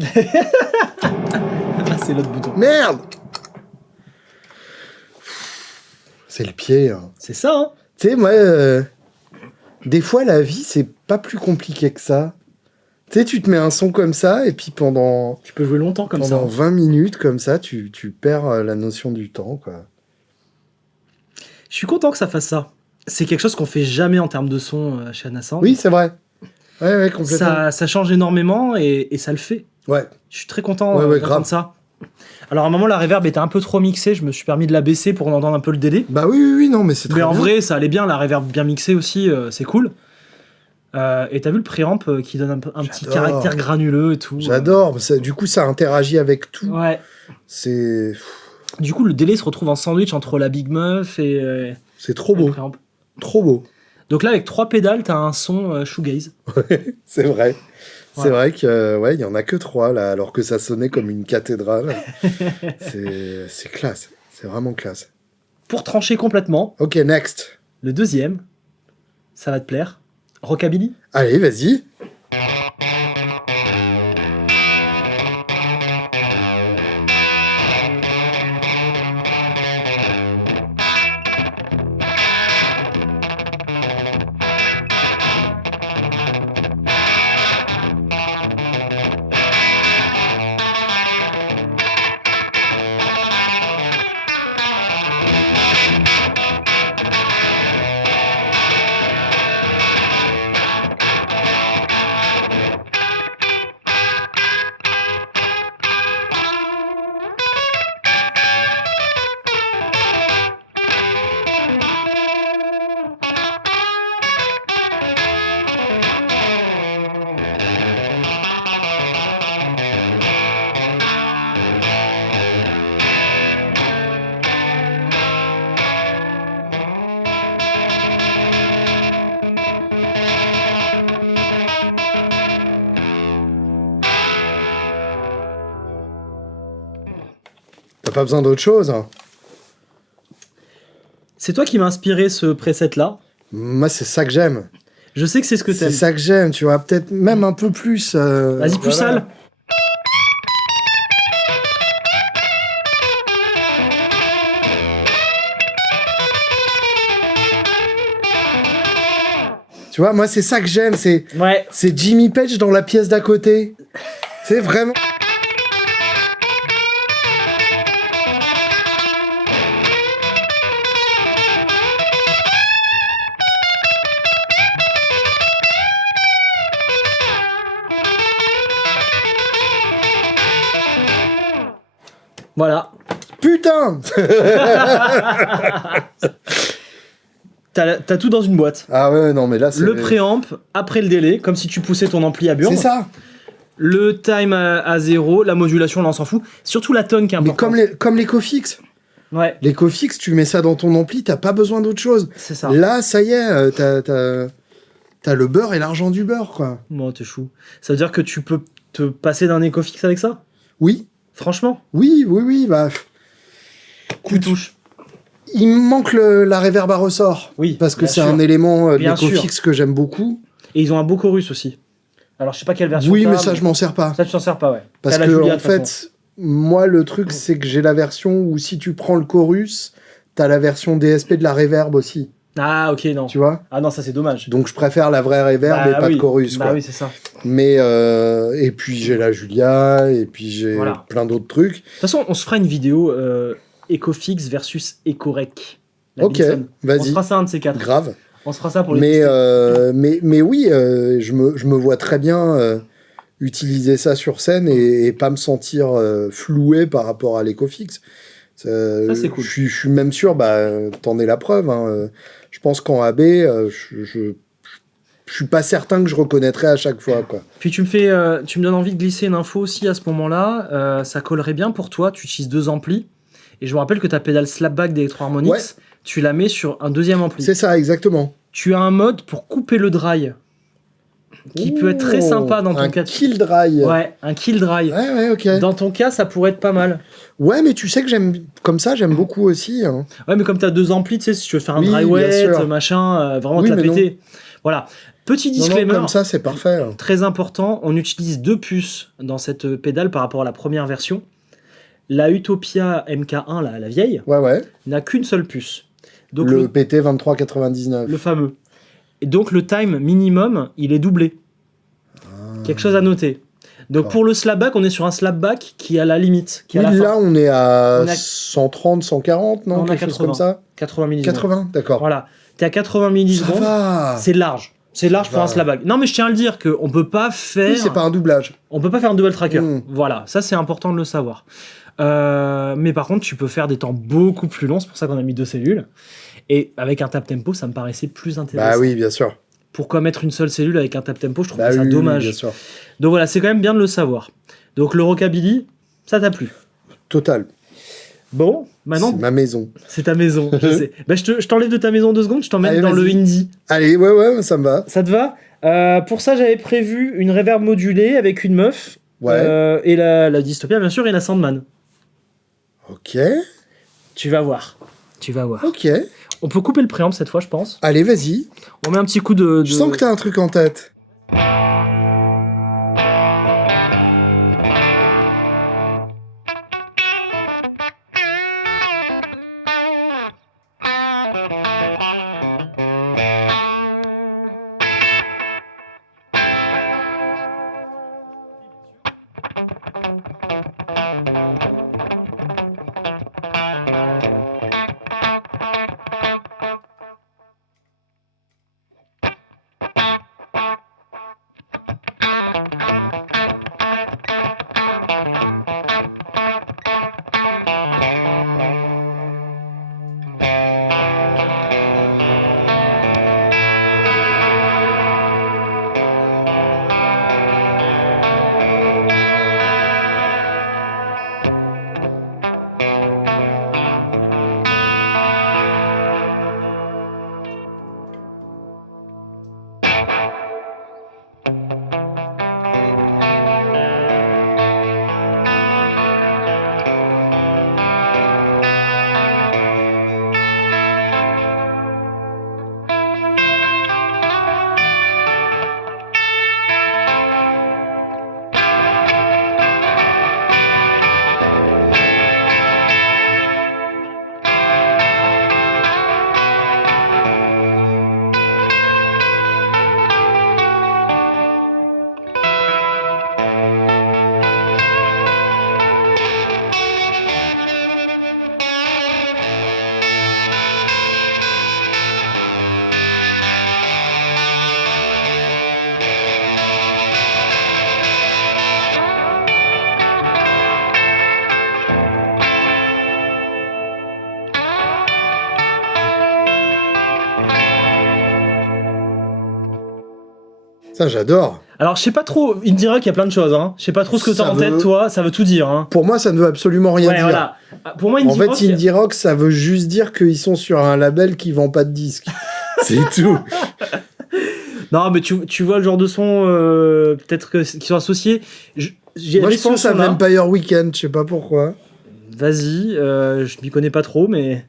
Ah, c'est l'autre bouton. Merde. C'est le pied. Hein. C'est ça, hein. Tu sais, moi, des fois, la vie, c'est pas plus compliqué que ça. Tu sais, tu te mets un son comme ça, et puis pendant Tu peux jouer longtemps comme ça. 20 minutes, comme ça, tu perds la notion du temps, quoi. Je suis content que ça fasse ça. C'est quelque chose qu'on fait jamais en termes de son chez Anasand. Oui, c'est vrai. Ouais, complètement. Ça change énormément et ça le fait. Ouais. Je suis très content Ouais, d'entendre grave. ça. Alors à un moment, la reverb était un peu trop mixée. Je me suis permis de la baisser pour entendre un peu le délai. Bah oui, non, mais c'est très Mais en bien. vrai, ça allait bien. La reverb bien mixée aussi, c'est cool. Et t'as vu le préamp qui donne un petit J'adore. caractère granuleux et tout. J'adore. Du coup, ça interagit avec tout. Ouais. C'est Du coup, le délai se retrouve en sandwich entre la Big Muff et trop le beau. préamp. Trop beau. Donc là, avec 3 pédales, t'as un son shoegaze. C'est vrai. C'est Ouais. vrai que ouais, il y en a que 3 là, alors que ça sonnait comme une cathédrale. c'est classe. C'est vraiment classe. Pour trancher complètement, Ok, next. le deuxième, ça va te plaire. Rockabilly. Allez, vas-y. T'as pas besoin d'autre chose. Hein. C'est toi qui m'as inspiré ce preset-là. Moi, c'est ça que j'aime. Je sais que c'est ce que C'est t'aimes. ça que j'aime, tu vois. Peut-être même un peu plus. Vas-y, plus voilà. sale. Tu vois, moi, c'est ça que j'aime. Ouais. C'est Jimmy Page dans la pièce d'à côté. C'est vraiment. Voilà. Putain. T'as tout dans une boîte. Ah ouais, non, mais là, c'est. Le préamp, après le délai, comme si tu poussais ton ampli à burn. C'est ça. Le time à 0, la modulation, là on s'en fout. Surtout la tonne qui est Mais importante. comme l'EcoFix. Ouais, L'EcoFix, tu mets ça dans ton ampli, t'as pas besoin d'autre chose. c'est ça. Là, ça y est, t'as le beurre et l'argent du beurre, quoi. Moi, t'es chou. Ça veut dire que tu peux te passer d'un EcoFix avec ça? Oui, Franchement, oui, bah. tu touches. Il me manque la reverb à ressort. Oui, Parce que bien c'est sûr. un élément de Bien l'EcoFix que j'aime beaucoup. Et ils ont un beau chorus aussi. Alors, je sais pas quelle version. Oui, t'as, mais ça, je m'en sers pas. Ça, tu t'en sers pas, ouais. Parce T'as la que, Julia, en de toute façon. fait, moi, le truc, c'est que j'ai la version où si tu prends le chorus, t'as la version DSP de la reverb aussi. Ah, ok, non. Tu vois? Ah non, ça c'est dommage. Donc, je préfère la vraie reverb et pas oui. de chorus, Bah quoi. oui, c'est ça. Mais, et puis j'ai la Julia, et puis j'ai Voilà. plein d'autres trucs. De toute façon, on se fera une vidéo EcoFix versus EcoRec. La Ok, Gibson. On se vas-y. fera ça un de ces quatre. Grave. On se fera ça pour les Mais, tester. mais oui, je me vois très bien utiliser ça sur scène et pas me sentir floué par rapport à l'EcoFix. Ça, c'est cool. Je suis même sûr, bah, t'en es la preuve. Hein, je pense qu'en AB, je suis pas certain que je reconnaîtrais à chaque fois, quoi. Puis tu me donnes envie de glisser une info aussi à ce moment-là. Ça collerait bien pour toi. Tu utilises 2 amplis. Et je me rappelle que ta pédale slapback d'Electro Harmonix, Ouais. tu la mets sur un deuxième ampli. C'est ça, exactement. Tu as un mode pour couper le dry qui peut être très sympa dans ton un cas. kill dry. Ouais, un kill dry. Ouais, ok. Dans ton cas, ça pourrait être pas mal. Ouais, mais tu sais que j'aime beaucoup aussi. Hein. Ouais, mais comme t'as 2 amplis, tu sais, si tu veux faire un Oui, dry bien wet, sûr. machin, vraiment Oui, te la mais non. péter. Voilà. Petit Non, disclaimer. non, comme ça, c'est parfait. Très important, on utilise 2 puces dans cette pédale par rapport à la première version. La Utopia MK1, la vieille, Ouais. n'a qu'une seule puce. Donc Le PT 2399. le fameux. Et donc le time minimum, il est doublé. Quelque chose à noter. Donc D'accord. pour le slapback, on est sur un slapback qui est à la limite. Qui est Oui, à la fin. là, on est à On a- 130, 140, non? On a Quelque chose 80. comme ça 80 millisecondes. 80, d'accord. Voilà. T'es à 80 Ça millisecondes. va. C'est large. C'est large pour va. un slapback. Non mais je tiens à le dire qu'on peut pas faire. Oui, c'est pas un doublage. On peut pas faire un dual tracker. Mm. Voilà, ça c'est important de le savoir. Mais par contre, tu peux faire des temps beaucoup plus longs. C'est pour ça qu'on a mis 2 cellules. Et avec un tap tempo, ça me paraissait plus intéressant. Bah oui, bien sûr. Pourquoi mettre une seule cellule avec un tap tempo? Je trouve Bah ça oui, dommage. bien sûr. Donc voilà, c'est quand même bien de le savoir. Donc le rockabilly, ça t'a plu. Total. Bon, maintenant, C'est ma maison. c'est ta maison. Je sais. Bah, je t'enlève de ta maison 2 secondes, je t'emmène Allez, dans le vas-y. indie. Allez, ouais, ça me va. Ça te va? Pour ça, j'avais prévu une reverb modulée avec une meuf. Ouais. Et la Dystopia, bien sûr, et la Sandman. Ok. Tu vas voir. Tu vas voir. Ok. On peut couper le préamble cette fois, je pense. Allez, vas-y. On met un petit coup de... Je sens que t'as un truc en tête. Ça, j'adore. Alors, je sais pas trop, Indie Rock, il y a plein de choses. Hein. Je sais pas trop ce que t'as Ça en tête, veut- toi. Ça veut tout dire. Hein. Pour moi, ça ne veut absolument rien Ouais, dire. voilà. Pour moi, En Indie fait, Rock... indie rock, ça veut juste dire qu'ils sont sur un label qui vend pas de disques. C'est tout. Non, mais tu vois le genre de son, peut-être qui sont associés. Moi, je pense à Vampire Weekend, je sais pas pourquoi. Vas-y, je m'y connais pas trop, mais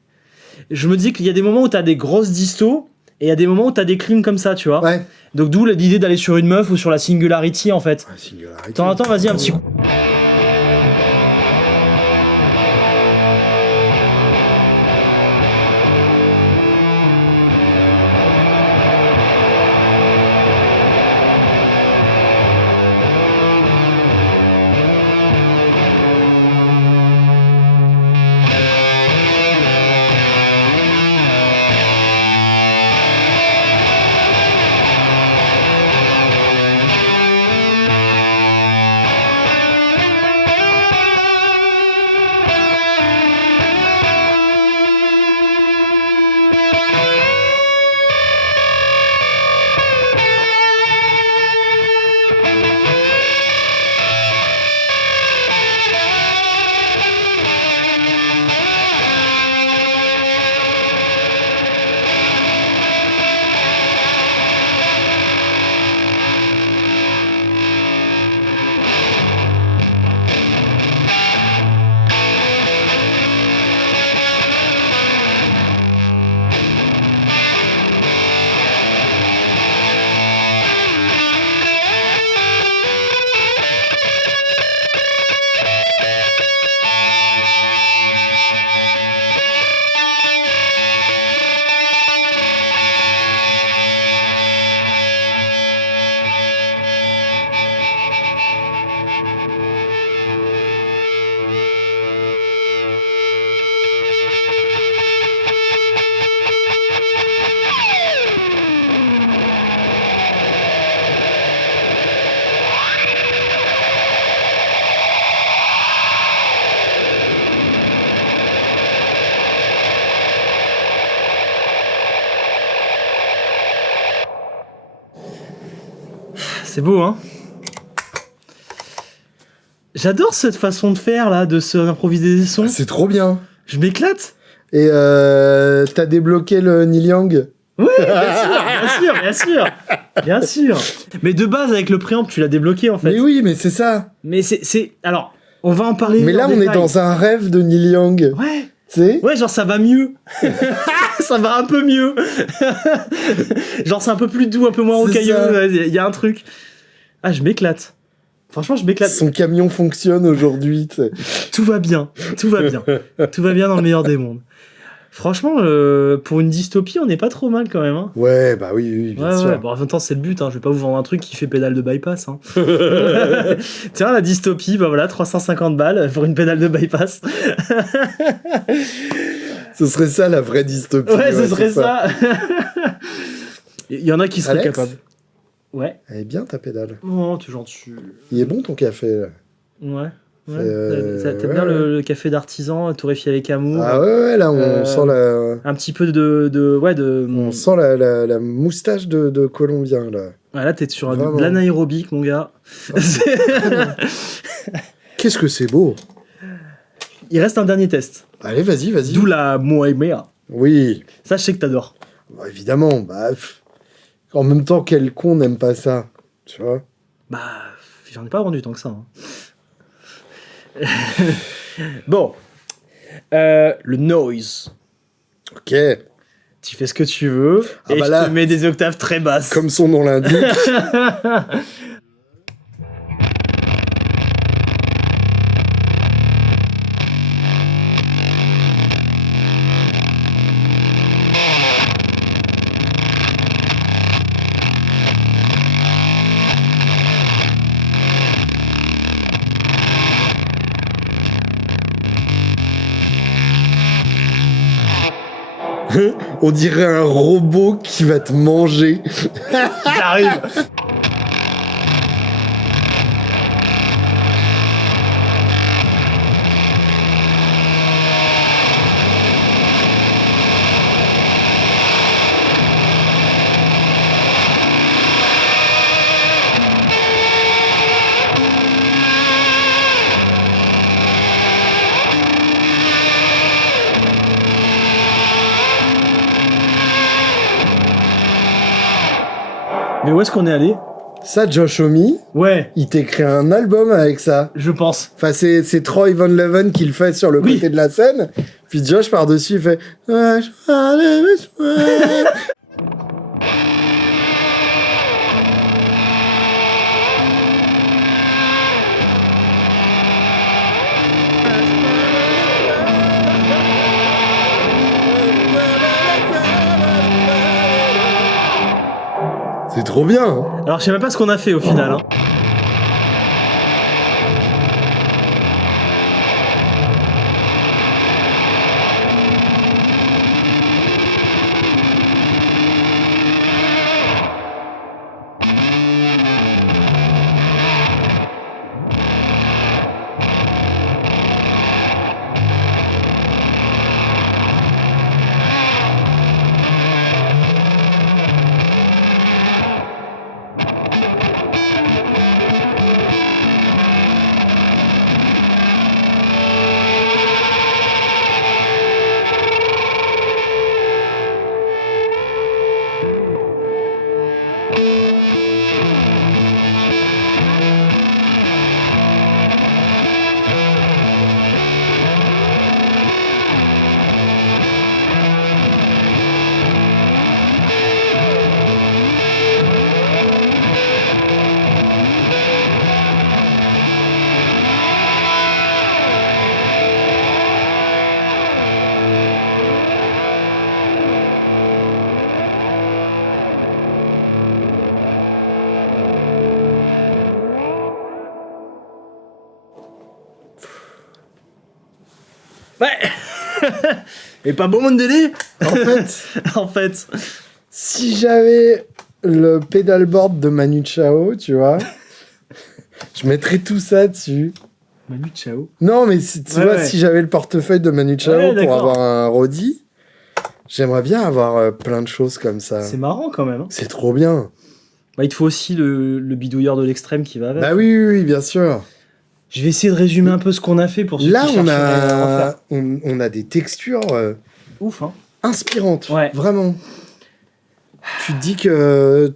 je me dis qu'il y a des moments où t'as des grosses distos et il y a des moments où t'as des cleans comme ça, tu vois. Ouais. Donc d'où l'idée d'aller sur une meuf ou sur la Singularity en fait. Singularity. Attends, vas-y, un petit coup. C'est beau, hein. J'adore cette façon de faire, là, de s'improviser des sons. Ah, c'est trop bien. Je m'éclate. Et t'as débloqué le Neil Young? Oui, bien sûr. Mais de base, avec le préamp, tu l'as débloqué, en fait. Mais oui, mais c'est ça. Mais c'est... Alors, on va en parler. Mais là, on est dans un rêve de Neil Young. Ouais. Tu sais? Ouais, genre, ça va mieux. Ça va un peu mieux. Genre, c'est un peu plus doux, un peu moins rocailleux. Il y a un truc. Ah, je m'éclate. Franchement, je m'éclate. Son camion fonctionne aujourd'hui. Tu sais. Tout va bien. Tout va bien dans le meilleur des mondes. Franchement, pour une dystopie, on n'est pas trop mal quand même. Hein. Ouais, bah oui, bien sûr. Ouais. Bon, en même temps, c'est le but. Hein. Je vais pas vous vendre un truc qui fait pédale de bypass. Hein. Tiens, la dystopie, bah voilà, 350 balles pour une pédale de bypass. Ce serait ça la vraie dystopie. Ouais, ce serait ça. Il y en a qui seraient Alex, capables. Ouais. elle est bien ta pédale. Oh, t'es gentil. Il est bon ton café. Là. Ouais. Ouais, T'aimes bien le café d'artisan torréfié avec amour. Ah ouais, là on sent la. Un petit peu de On sent la moustache de Colombien là. Ouais, là t'es sur Vraiment. de l'anaérobique, mon gars. Qu'est-ce que c'est beau. Il reste un dernier test. Allez, vas-y. D'où la Moemea. Oui. Ça, je sais que t'adores. Bah, évidemment. Bah, en même temps, quel con n'aime pas ça, tu vois. Bah, j'en ai pas vendu tant que ça. Hein. Bon. Le noise. Ok. Tu fais ce que tu veux et bah je là, te mets des octaves très basses. Comme son nom l'indique. On dirait un robot qui va te manger. J'arrive. Mais où est-ce qu'on est allé? Ça, Josh Homme, Ouais, il t'écrit un album avec ça. je pense. Enfin, c'est Troy Van Leeuwen qui le fait sur le Oui. côté de la scène. Puis Josh par-dessus, il fait... C'est trop bien. Hein. Alors, je sais même pas ce qu'on a fait au final. Hein. Ouais. Et pas bon monde délai. En fait. Si j'avais le pedalboard de Manu Chao, tu vois, je mettrais tout ça dessus. Manu Chao. Non, mais si, tu vois, si j'avais le portefeuille de Manu Chao Ouais, pour d'accord. avoir un Roddy, j'aimerais bien avoir plein de choses comme ça. C'est marrant quand même. Hein. C'est trop bien. Bah, il te faut aussi le bidouilleur de l'extrême qui va avec. Bah oui, bien sûr. Je vais essayer de résumer un peu ce qu'on a fait pour ceux Là, qui chercheraient à en faire. on a des textures Ouf, hein. inspirantes. Ouais. Vraiment. Tu te dis que...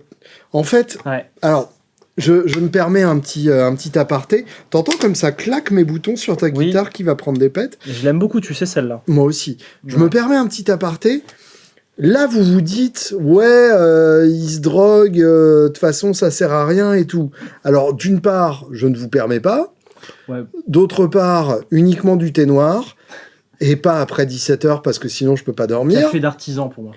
En fait, Ouais. alors, je me permets un petit aparté. T'entends comme ça claque mes boutons sur ta Oui. guitare qui va prendre des pètes? Je l'aime beaucoup, tu sais, celle-là. Moi aussi. Je Ouais. me permets un petit aparté. Là, vous vous dites, ouais, il se drogue, de toute façon, ça sert à rien et tout. Alors, d'une part, je ne vous permets pas. Ouais. D'autre part, uniquement du thé noir. Et pas après 17h, parce que sinon, je peux pas dormir. Café d'artisan pour moi.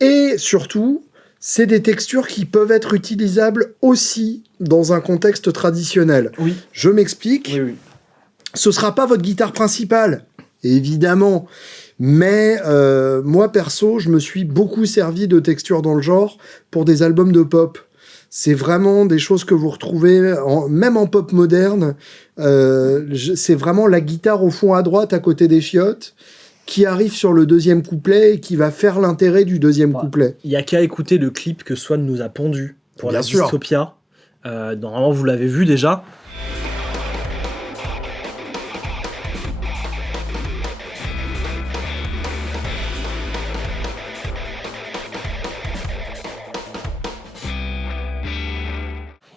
Et surtout, c'est des textures qui peuvent être utilisables aussi dans un contexte traditionnel. Oui. Je m'explique. Oui, oui. Ce sera pas votre guitare principale, évidemment. Mais moi, perso, je me suis beaucoup servi de textures dans le genre pour des albums de pop. C'est vraiment des choses que vous retrouvez, même en pop moderne. C'est vraiment la guitare au fond à droite, à côté des chiottes, qui arrive sur le deuxième couplet et qui va faire l'intérêt du deuxième Ouais. couplet. Il y a qu'à écouter le clip que Swan nous a pondu pour Bien la sûr. Dystopia. Normalement, vous l'avez vu déjà.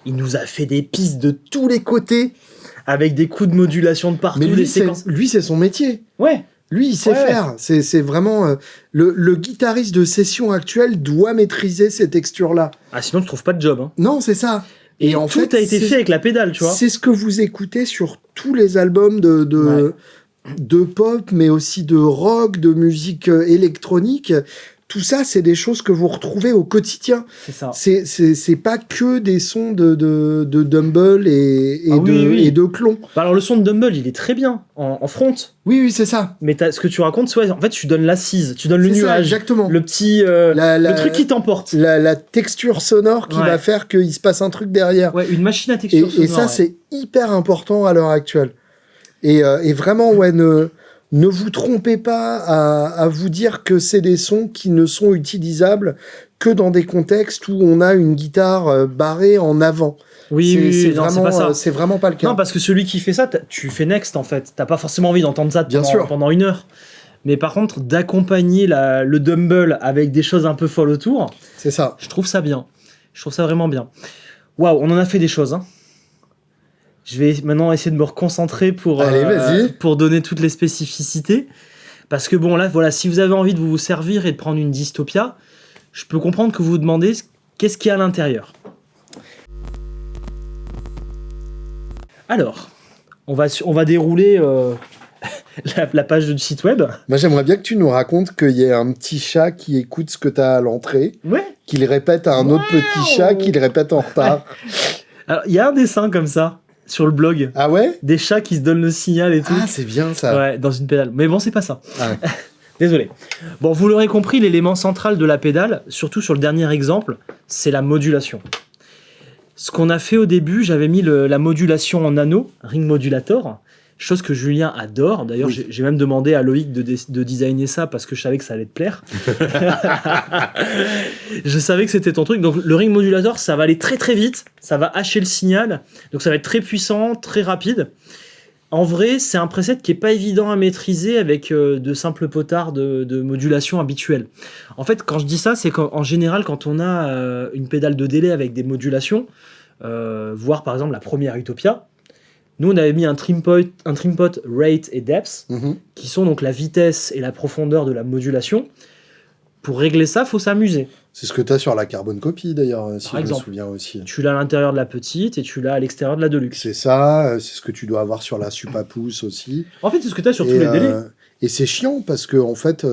Il nous a fait des pistes de tous les côtés, avec des coups de modulation de partout, Mais des lui, séquences. c'est son métier. Ouais, Lui, il sait Ouais. faire. C'est vraiment... le guitariste de session actuel doit maîtriser ces textures-là. ah, sinon tu trouves pas de job. Hein. Non, c'est ça. Et en tout fait, a été c'est- fait avec la pédale, tu vois. C'est ce que vous écoutez sur tous les albums de pop, mais aussi de rock, de musique électronique. Tout ça, c'est des choses que vous retrouvez au quotidien. C'est ça. C'est pas que des sons de Dumble et Ah oui, oui. et de Clon. Bah alors le son de Dumble, il est très bien en front. Oui, c'est ça. Mais ce que tu racontes, c'est en fait, tu donnes l'assise, tu donnes le C'est ça, nuage, exactement. le petit, La- le truc qui t'emporte. La texture sonore qui Ouais. va faire qu'il se passe un truc derrière. Ouais, une machine à texture Et ça, sonore, ouais. c'est hyper important à l'heure actuelle. Et vraiment, ouais, ne vous trompez pas à vous dire que c'est des sons qui ne sont utilisables que dans des contextes où on a une guitare barrée en avant. Oui, non, c'est pas ça. C'est vraiment pas le cas. Non, parce que celui qui fait ça, tu fais next en fait. T'as pas forcément envie d'entendre ça Bien pendant, sûr. pendant une heure. Mais par contre, d'accompagner le Dumble avec des choses un peu folles autour, C'est ça. je trouve ça bien. Je trouve ça vraiment bien. Waouh, on en a fait des choses. Hein. Je vais maintenant essayer de me reconcentrer Allez, vas-y. pour donner toutes les spécificités. Parce que bon, là, voilà, si vous avez envie de vous servir et de prendre une Dystopia, je peux comprendre que vous vous demandez qu'est-ce qu'il y a à l'intérieur. Alors, on va dérouler la page du site web. Moi, j'aimerais bien que tu nous racontes qu'il y ait un petit chat qui écoute ce que tu as à l'entrée, Ouais. qu'il répète à un autre petit chat, qu'il répète en retard. Alors, il y a un dessin comme ça sur le blog. Ah ouais? Des chats qui se donnent le signal et tout. Ah, c'est bien ça. Ouais, dans une pédale. Mais bon, c'est pas ça. Ah ouais. Désolé. Bon, vous l'aurez compris, l'élément central de la pédale, surtout sur le dernier exemple, c'est la modulation. Ce qu'on a fait au début, j'avais mis la modulation en anneau, ring modulator, chose que Julien adore. D'ailleurs, Oui. j'ai même demandé à Loïc de designer ça parce que je savais que ça allait te plaire. Je savais que c'était ton truc. Donc, le ring modulator, ça va aller très très vite, ça va hacher le signal, donc ça va être très puissant, très rapide. En vrai, c'est un preset qui est pas évident à maîtriser avec de simples potards de modulation habituelle. En fait, quand je dis ça, c'est qu'en général, quand on a une pédale de délai avec des modulations, voire par exemple la première Utopia, nous on avait mis un trim pot rate et depth, Mhm. qui sont donc la vitesse et la profondeur de la modulation. Pour régler ça, faut s'amuser. C'est ce que tu as sur la Carbon Copy, d'ailleurs, si Par je me exemple. souviens aussi. Tu l'as à l'intérieur de la petite et tu l'as à l'extérieur de la Deluxe. C'est ça, c'est ce que tu dois avoir sur la Supapouce aussi. En fait, c'est ce que tu as sur tous Et, les délais. et c'est chiant parce que, en fait,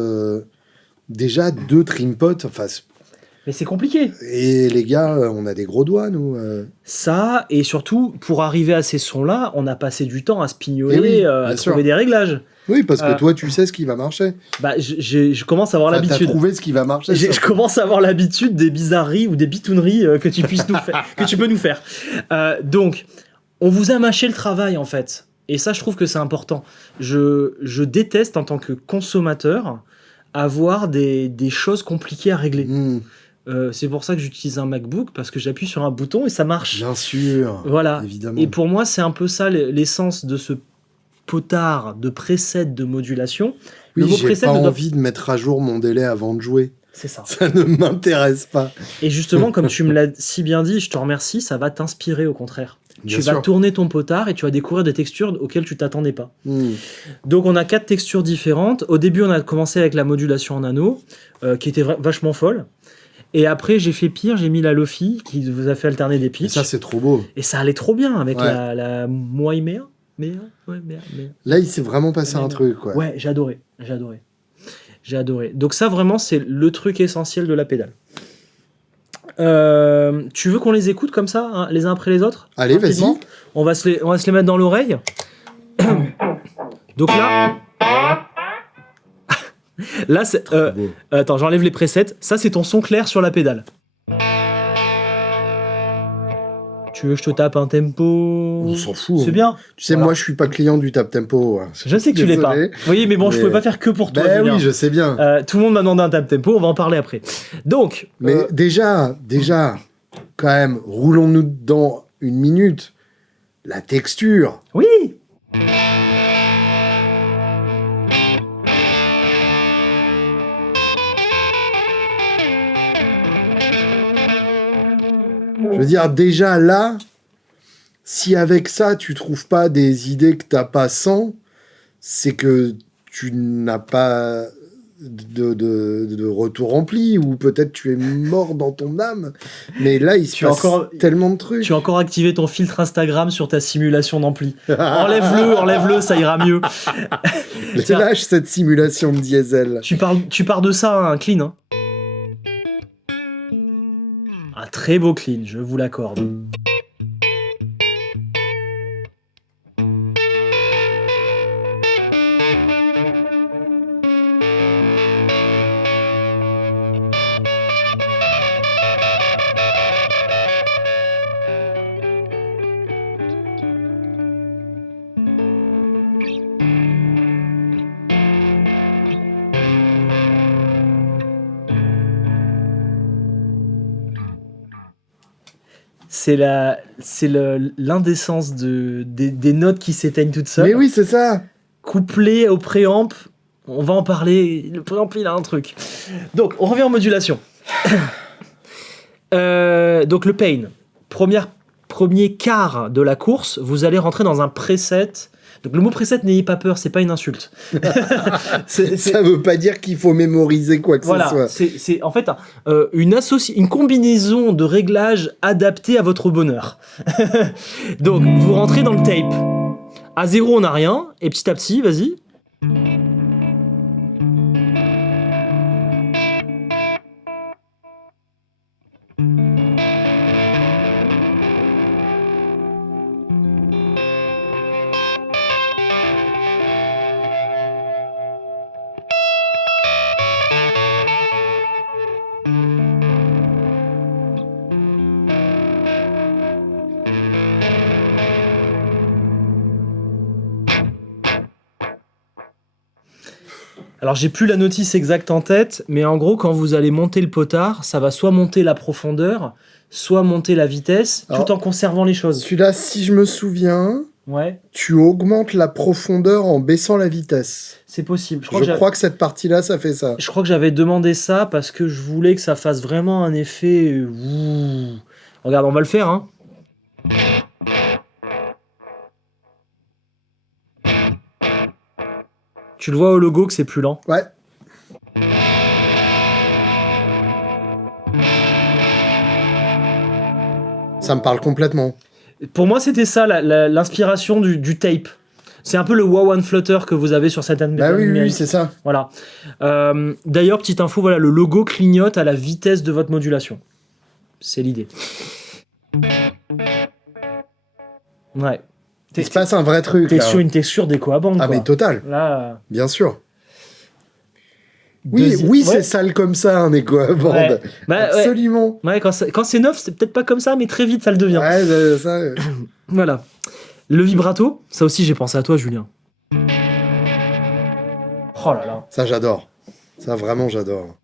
déjà, 2 trimpots, enfin, Mais c'est compliqué. et les gars, on a des gros doigts, nous. Ça, et surtout, pour arriver à ces sons-là, on a passé du temps à se pignoler, Eh oui, à bien trouver sûr. des réglages. Oui, parce que Euh, toi, tu sais ce qui va marcher. Bah, je commence à avoir Enfin, t'as l'habitude. trouvé ce qui va marcher. Je commence à avoir l'habitude des bizarreries ou des bitouneries que tu puisses nous faire, que tu peux nous faire. Donc, on vous a mâché le travail en fait, et ça, je trouve que c'est important. Je déteste en tant que consommateur avoir des choses compliquées à régler. Hmm. C'est pour ça que j'utilise un MacBook, parce que j'appuie sur un bouton et ça marche. Bien sûr. Voilà. Évidemment. Et pour moi, c'est un peu ça l'essence de ce potard de preset de modulation. Oui, Le mot j'ai preset pas ne doit- envie de mettre à jour mon délai avant de jouer. C'est ça. Ça ne m'intéresse pas. Et justement, comme tu me l'as si bien dit, je te remercie, ça va t'inspirer au contraire. Bien Tu vas sûr. tourner ton potard et tu vas découvrir des textures auxquelles tu t'attendais pas. Hmm. Donc on a 4 textures différentes. Au début, on a commencé avec la modulation en anneau, qui était vachement folle. Et après, j'ai fait pire, j'ai mis la Lofi, qui vous a fait alterner des Et pitchs. ça, c'est trop beau. Et ça allait trop bien avec Ouais. la Moi Mea. Mea. Là, il s'est vraiment passé un truc, quoi. Ouais, j'ai adoré. Donc ça, vraiment, c'est le truc essentiel de la pédale. Tu veux qu'on les écoute comme ça, hein, les uns après les autres? Allez, rapidement vas-y. On va se les mettre dans l'oreille. Donc là... Là, c'est... Beau. attends, j'enlève les presets. Ça, c'est ton son clair sur la pédale. Tu veux que je te tape un tempo? On s'en fout. C'est bien. Tu sais, Voilà. moi, je suis pas client du tap tempo. Je sais que tu l'es pas. Désolé. Oui, mais bon, je Mais- pouvais pas faire que pour toi. Ben Julien. oui, je sais bien. Tout le monde m'a demandé un tap tempo, on va en parler après. Donc, Mais déjà, quand même, roulons-nous dans une minute. La texture. oui. Je veux dire, déjà là, si avec ça, tu trouves pas des idées que t'as pas sans, c'est que tu n'as pas de retour rempli, ou peut-être tu es mort dans ton âme. Mais là, il se Tu as passe encore- tellement de trucs. Tu as encore activé ton filtre Instagram sur ta simulation d'ampli. Enlève-le, ça ira mieux. Tiens. Lâche cette simulation de diesel. Tu pars de ça, un clean. Hein. Un très beau clean, je vous l'accorde. C'est l'indécence des notes qui s'éteignent toutes seules. Mais oui, c'est ça. Couplé au préamp, on va en parler. Le préamp, il a un truc. Donc, on revient en modulation. Donc, le pain. Premier quart de la course, vous allez rentrer dans un preset. Donc, le mot preset, n'ayez pas peur, c'est pas une insulte. Ça veut pas dire qu'il faut mémoriser quoi que ce Voilà, soit. c'est en fait une combinaison de réglages adaptés à votre bonheur. Donc, vous rentrez dans le tape. À 0, on n'a rien, et petit à petit, vas-y. Alors, j'ai plus la notice exacte en tête, mais en gros, quand vous allez monter le potard, ça va soit monter la profondeur, soit monter la vitesse, Alors, tout en conservant les choses. Celui-là, si je me souviens, Ouais, tu augmentes la profondeur en baissant la vitesse. c'est possible. Je crois que cette partie-là, ça fait ça. Je crois que j'avais demandé ça parce que je voulais que ça fasse vraiment un effet... ouh. Regarde, on va le faire, hein. Tu le vois au logo que c'est plus lent. Ouais. Ça me parle complètement. Pour moi, c'était ça l'inspiration du tape. C'est un peu le wow and flutter que vous avez sur cette Bah oui, c'est ça. Voilà. D'ailleurs, petite info, voilà, le logo clignote à la vitesse de votre modulation. C'est l'idée. Ouais. Il se passe un vrai truc. T'es là. sur une texture d'EcoAband, Ah, quoi. mais total, Là, bien sûr. Oui, deuxi- oui, ouais. c'est sale comme ça, un éco-band. Ouais. Bah, ouais. Absolument. Ouais, quand c'est neuf, c'est peut-être pas comme ça, mais très vite, ça le devient. Ouais, ça. Voilà. Le vibrato, ça aussi, j'ai pensé à toi, Julien. Oh là là. Ça, j'adore. Ça, vraiment, j'adore.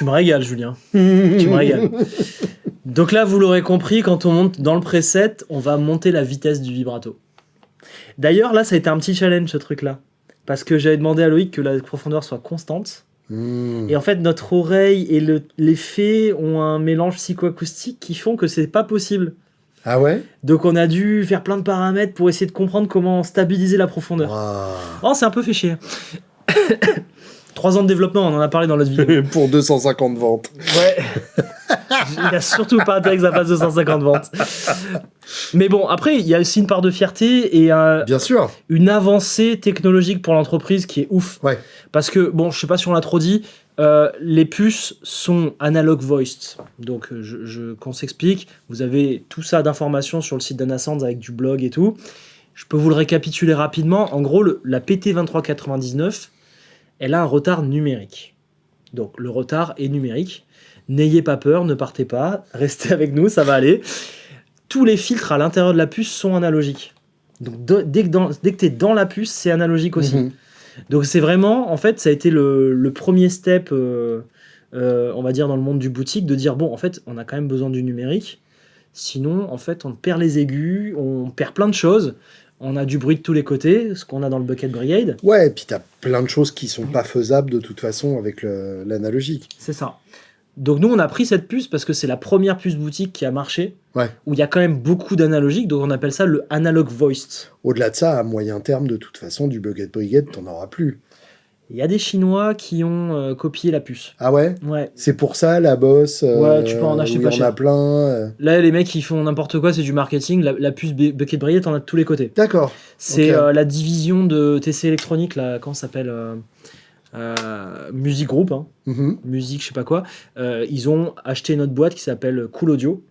Tu me régales, Julien. Tu me régales. Donc là, vous l'aurez compris, quand on monte dans le preset, on va monter la vitesse du vibrato. D'ailleurs, là, ça a été un petit challenge, ce truc-là. Parce que j'avais demandé à Loïc que la profondeur soit constante. Et en fait, notre oreille et l'effet ont un mélange psychoacoustique qui font que c'est pas possible. Ah ouais? Donc on a dû faire plein de paramètres pour essayer de comprendre comment stabiliser la profondeur. Wow. Oh, c'est un peu fait chier. 3 ans de développement, on en a parlé dans l'autre vidéo. Pour 250 ventes. Ouais. Il n'y a surtout pas intérêt que ça fasse 250 ventes. Mais bon, après, il y a aussi une part de fierté et Bien sûr. une avancée technologique pour l'entreprise qui est ouf. Ouais. Parce que, bon, je sais pas si on l'a trop dit, les puces sont analog voiced. Donc, qu'on s'explique, vous avez tout ça d'informations sur le site d'Anasounds avec du blog et tout. Je peux vous le récapituler rapidement. En gros, la PT2399, elle a un retard numérique. Donc, le retard est numérique. N'ayez pas peur, ne partez pas, restez avec nous, ça va aller. Tous les filtres à l'intérieur de la puce sont analogiques. Donc dès que tu es dans la puce, c'est analogique aussi. Donc c'est vraiment, en fait, ça a été le premier step, on va dire, dans le monde du boutique, de dire, bon, en fait, on a quand même besoin du numérique. Sinon, en fait, on perd les aigus, on perd plein de choses. On a du bruit de tous les côtés, ce qu'on a dans le Bucket Brigade. Ouais, et puis t'as plein de choses qui sont pas faisables de toute façon avec l'analogique. C'est ça. Donc nous, on a pris cette puce parce que c'est la première puce boutique qui a marché, où il y a quand même beaucoup d'analogiques, donc on appelle ça le analog voiced. Au-delà de ça, à moyen terme, de toute façon, du Bucket Brigade, t'en auras plus. Il y a des Chinois qui ont copié la puce. Ah ouais? Ouais. C'est pour ça, la bosse, ouais, tu peux en acheter pas cher. Il y en a plein. Là, les mecs, ils font n'importe quoi, c'est du marketing. La puce Bucket Brigade, t'en as de tous les côtés. D'accord. C'est la division de TC Electronic, là, comment ça s'appelle Music Group, hein. Musique, je sais pas quoi. Ils ont acheté une autre boîte qui s'appelle Cool Audio,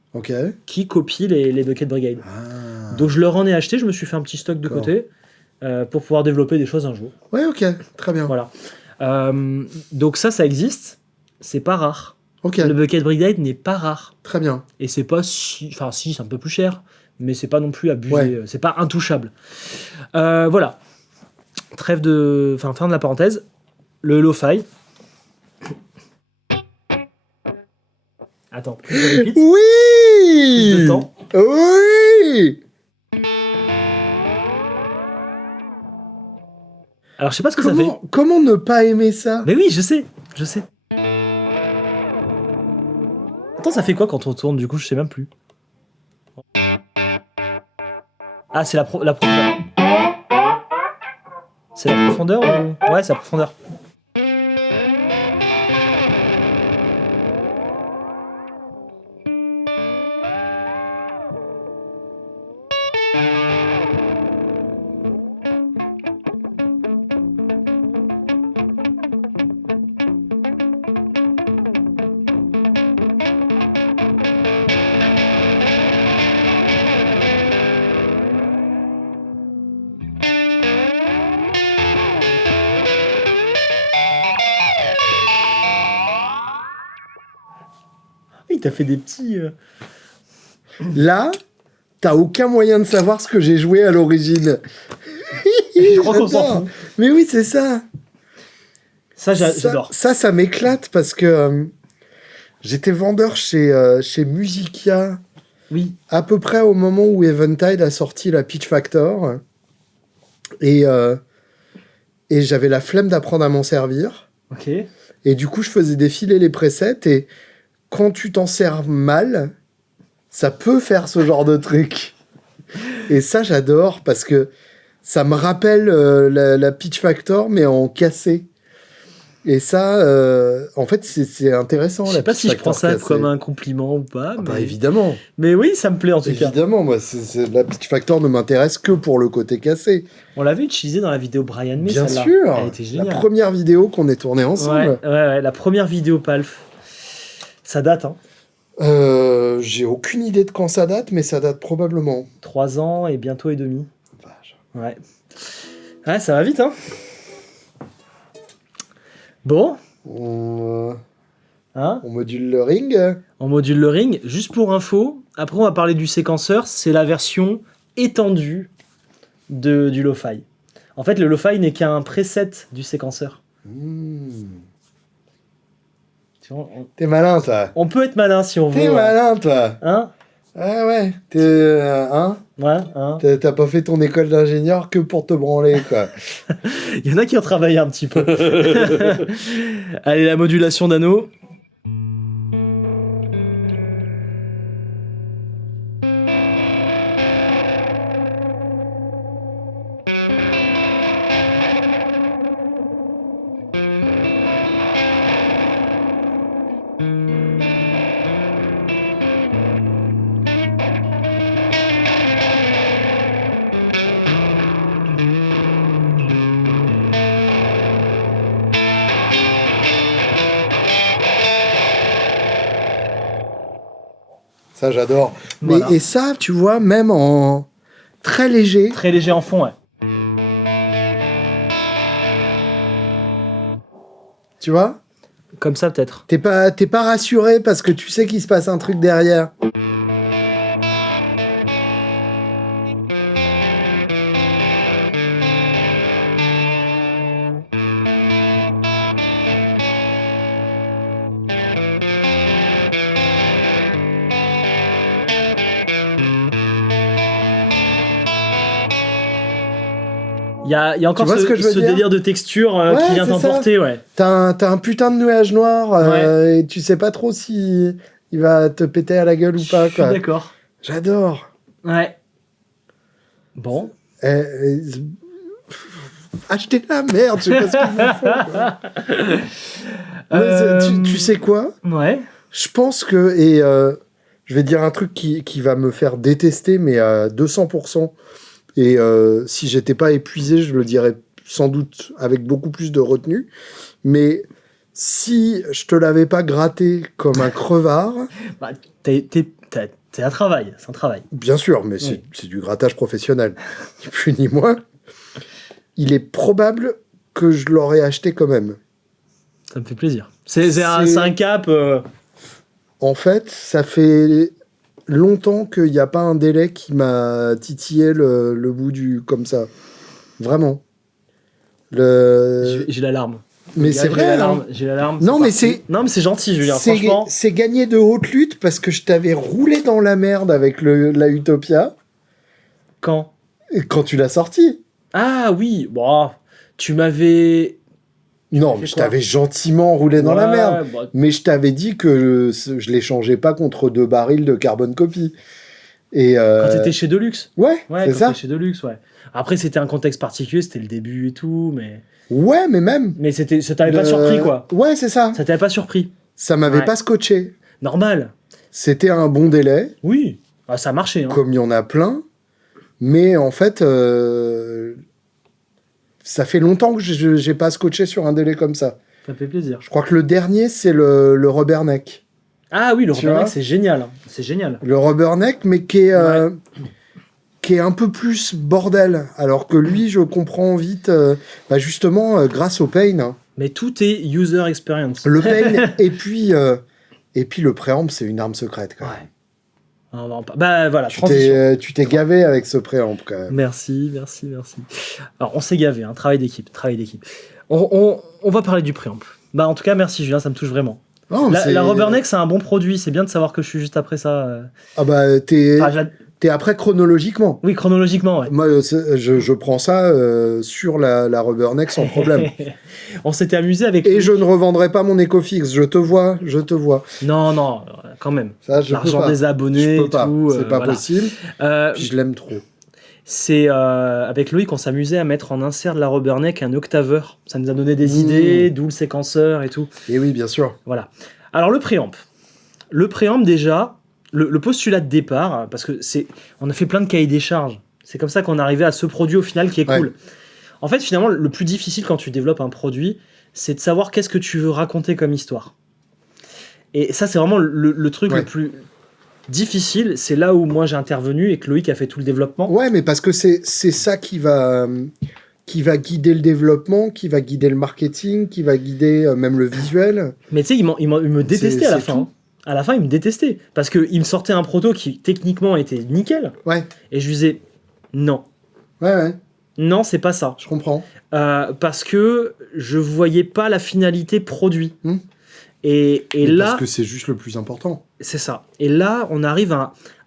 qui copie les Bucket Brigade. Donc je leur en ai acheté, je me suis fait un petit stock de côté pour pouvoir développer des choses un jour. Ouais, ok, très bien. Voilà. Donc ça existe, c'est pas rare. Okay. Le Bucket Brigade n'est pas rare. Très bien. Et c'est pas si... Enfin si, c'est un peu plus cher, mais c'est pas non plus abusé, c'est pas intouchable. Voilà. Trêve de... Enfin, fin de la parenthèse. Le lo-fi. Attends, je répète. Oui. Plus de temps. Oui. Alors, je sais pas ce que ça fait. Comment ne pas aimer ça? Mais oui, je sais. Attends, ça fait quoi quand on tourne, du coup, je sais même plus. Ah, c'est la profondeur. C'est la profondeur ou... Ouais, c'est la profondeur. T'as fait des petits... Là, t'as aucun moyen de savoir ce que j'ai joué à l'origine. Je crois qu'on s'en fout. Mais oui, c'est ça. Ça, j'adore. Ça m'éclate parce que j'étais vendeur chez Musica. Oui. À peu près au moment où Eventide a sorti la Pitch Factor. Et j'avais la flemme d'apprendre à m'en servir. Ok. Et du coup, je faisais défiler les presets et quand tu t'en sers mal, ça peut faire ce genre de truc. Et ça, j'adore parce que ça me rappelle la Pitch Factor, mais en cassé. Et ça, en fait, c'est intéressant. Je sais pas si je prends ça comme un compliment ou pas. Ah bah évidemment. Mais oui, ça me plaît en tout cas. Évidemment, moi, la Pitch Factor ne m'intéresse que pour le côté cassé. On l'avait utilisé dans la vidéo Brian May, bien celle-là. sûr. Elle était géniale. La première vidéo qu'on ait tournée ensemble. Ouais, la première vidéo Palf. Ça date, hein. J'ai aucune idée de quand ça date, mais ça date probablement. 3 ans et bientôt et demi. Vache. Ouais, ça va vite, hein. Bon. On module le ring. On module le ring. Juste pour info, après on va parler du séquenceur, c'est la version étendue du lo-fi. En fait, le lo-fi n'est qu'un preset du séquenceur. T'es malin, toi. On peut être malin si on veut. T'es malin, toi. Hein? Ah ouais. Hein? Ouais, hein? T'as pas fait ton école d'ingénieur que pour te branler, quoi. Il y en a qui ont travaillé un petit peu. Allez, la modulation d'anneau. Ça, j'adore. Voilà. Et ça, tu vois, même en très léger. Très léger en fond, ouais. Tu vois? Comme ça, peut-être. T'es pas rassuré parce que tu sais qu'il se passe un truc derrière. Il y a encore Tu vois ce que je veux ce dire délire de texture Ouais, qui vient c'est t'emporter, ouais. T'as un putain de nuage noir et tu sais pas trop si il va te péter à la gueule ou pas, Je suis quoi. d'accord. J'adore. Ouais. Bon. Achetez la merde, je sais pas ce qu'ils vous font, quoi. Mais tu sais quoi? Ouais. Je pense que, je vais dire un truc qui va me faire détester, mais à 200%. Et si j'étais pas épuisé, je le dirais sans doute avec beaucoup plus de retenue. Mais si je te l'avais pas gratté comme un crevard... Bah, c'est un travail, c'est un travail. Bien sûr, mais c'est du grattage professionnel. Ni plus ni moins. Il est probable que je l'aurais acheté quand même. Ça me fait plaisir. C'est un cap... En fait, ça fait longtemps qu'il n'y a pas un délai qui m'a titillé le bout du... comme ça. Vraiment. J'ai la larme. Mais c'est vrai, j'ai la larme. Non, mais c'est... Non, mais c'est gentil, Julien, franchement. C'est gagné de haute lutte parce que je t'avais roulé dans la merde avec la Utopia. Quand tu l'as sorti. Ah oui, bon, tu m'avais... Non, mais je t'avais gentiment roulé dans la merde. Bah... Mais je t'avais dit que je l'échangeais pas contre 2 barils de carbone copy. Et Quand t'étais chez Deluxe. Ouais, c'est ça. Chez Deluxe, ouais. Après, c'était un contexte particulier, c'était le début et tout, mais... Ouais, mais même... Mais ça t'avait pas surpris, quoi. Ouais, c'est ça. Ça t'avait pas surpris. Ça m'avait pas scotché. Normal. C'était un bon délai. Oui, ah, ça marchait. Hein. Comme il y en a plein. Mais en fait... ça fait longtemps que j'ai pas scotché sur un délai comme ça. Ça fait plaisir. Je crois que le dernier, c'est le Rubberneck. Ah oui, le Rubberneck, c'est génial. Hein. C'est génial. Le Rubberneck, mais qui est un peu plus bordel. Alors que lui, je comprends vite, justement, grâce au Pain. Hein. Mais tout est user experience. Le Pain, et puis le préamp, c'est une arme secrète, quand même. Ouais. Bah voilà, tu t'es gavé avec ce préamp, quand même. Merci. Alors, on s'est gavé, hein, travail d'équipe. On va parler du préamp. Bah, en tout cas, merci Julien, ça me touche vraiment. Oh, la Rubberneck, c'est un bon produit, c'est bien de savoir que je suis juste après ça. Ah bah, t'es après chronologiquement. Oui, chronologiquement, ouais. Moi, je prends ça sur la Rubberneck sans problème. On s'était amusé avec... Et je ne revendrai pas mon Ecofix, je te vois. Non, quand même. Ça, l'argent des abonnés, je peux pas. tout. C'est pas possible. Puis je l'aime trop. C'est avec Loïc, on s'amusait à mettre en insert de la Rubberneck un octaveur. Ça nous a donné des idées, d'où le séquenceur et tout. Et oui, bien sûr. Voilà. Alors, le préamp. Le préamp, déjà... Le postulat de départ, parce que on a fait plein de cahiers des charges. C'est comme ça qu'on est arrivé à ce produit au final qui est cool. En fait, finalement, le plus difficile quand tu développes un produit, c'est de savoir qu'est-ce que tu veux raconter comme histoire. Et ça, c'est vraiment le truc le plus difficile. C'est là où moi j'ai intervenu et que Loïc a fait tout le développement. Ouais, mais parce que c'est ça qui va guider le développement, qui va guider le marketing, qui va guider même le visuel. Mais tu sais, il me détestait à la fin. À la fin, il me détestait. Parce qu'il me sortait un proto qui, techniquement, était nickel. Ouais. Et je lui disais, non. Ouais. Non, c'est pas ça. Je comprends. Parce que je voyais pas la finalité produit. Et Mais là, parce que c'est juste le plus important. c'est ça. Et là, on arrive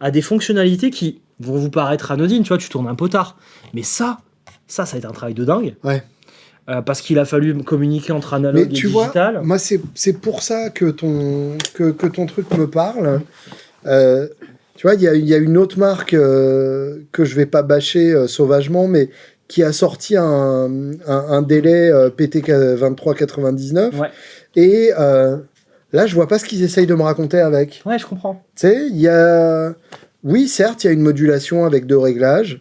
à des fonctionnalités qui vont vous paraître anodines. Tu vois, tu tournes un potard. Mais ça a été un travail de dingue. Ouais. Parce qu'il a fallu communiquer entre Mais analogue et tu vois, digital. moi, c'est pour ça que ton truc me parle. Tu vois, il y a une autre marque que je vais pas bâcher sauvagement, mais qui a sorti un délai PT 2399. Ouais. Et là, je vois pas ce qu'ils essayent de me raconter avec. Ouais, je comprends. Tu sais, il y a... Oui, certes, il y a une modulation avec 2 réglages.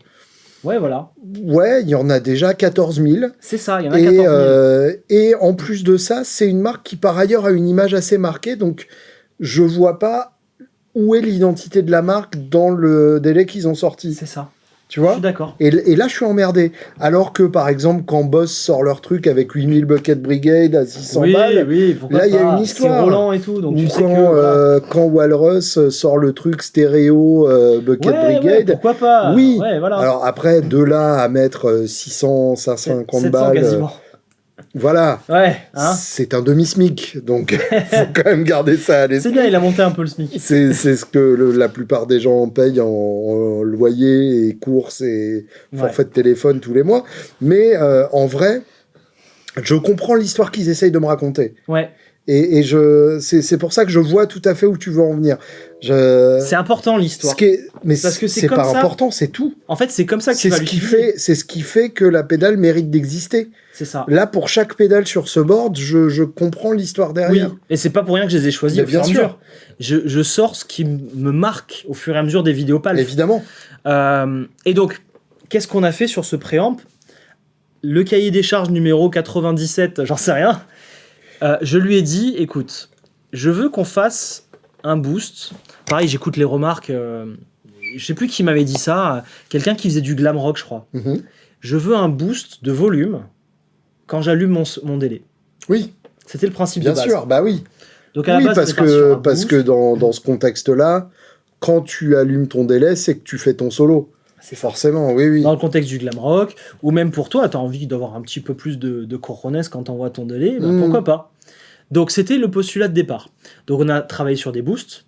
Ouais, voilà. Ouais, il y en a déjà 14 000. C'est ça, il y en a 14 000. Et en plus de ça, c'est une marque qui, par ailleurs, a une image assez marquée. Donc, je vois pas où est l'identité de la marque dans le délai qu'ils ont sorti. C'est ça. Tu Je vois suis d'accord. et là, je suis emmerdé. Alors que, par exemple, quand Boss sort leur truc avec 8000 Bucket Brigade à 600 balles, Oui, pourquoi là, il y a pas. une histoire. C'est Roland et tout, donc ou tu sais quand, que... voilà. quand Walrus sort le truc stéréo Bucket Brigade. Ouais, pourquoi pas. Oui. Ouais, voilà. Alors après, de là à mettre 600, 550 700 balles, quasiment. voilà, Ouais, hein. c'est un demi-SMIC, donc faut quand même garder ça à C'est l'esprit. bien, il a monté un peu le SMIC. C'est ce que la plupart des gens payent en loyer et courses et forfait de téléphone tous les mois. Mais en vrai, je comprends l'histoire qu'ils essayent de me raconter. Ouais. Et c'est pour ça que je vois tout à fait où tu veux en venir. C'est important l'histoire. Mais Parce que c'est c'est comme pas ça. important, c'est tout. En fait, c'est comme ça que tu C'est vas ce qui l'utiliser. c'est ce qui fait que la pédale mérite d'exister. C'est ça. Là, pour chaque pédale sur ce board, je comprends l'histoire Oui, derrière. et c'est pas pour rien que je les ai choisis Mais au fur et à bien sûr. mesure. Je sors ce qui me marque au fur et à mesure des vidéos PAL. Évidemment. Et donc, qu'est-ce qu'on a fait sur ce préamp? Le cahier des charges numéro 97, j'en sais rien. Je lui ai dit, écoute, je veux qu'on fasse un boost. Pareil, j'écoute les remarques. Je sais plus qui m'avait dit ça. Quelqu'un qui faisait du glam rock, je crois. Mhm. Je veux un boost de volume quand j'allume mon délai. Oui, C'était le principe bien de base. sûr. Bah oui. Donc à la Oui, base, parce c'était pas sur un parce boost. que dans ce contexte-là, quand tu allumes ton délai, c'est que tu fais ton solo. C'est ça. Forcément, oui, oui. Dans le contexte du glam rock, ou même pour toi, tu as envie d'avoir un petit peu plus de cojones quand tu envoies ton délai, ben pourquoi pas. Donc c'était le postulat de départ. Donc on a travaillé sur des boosts,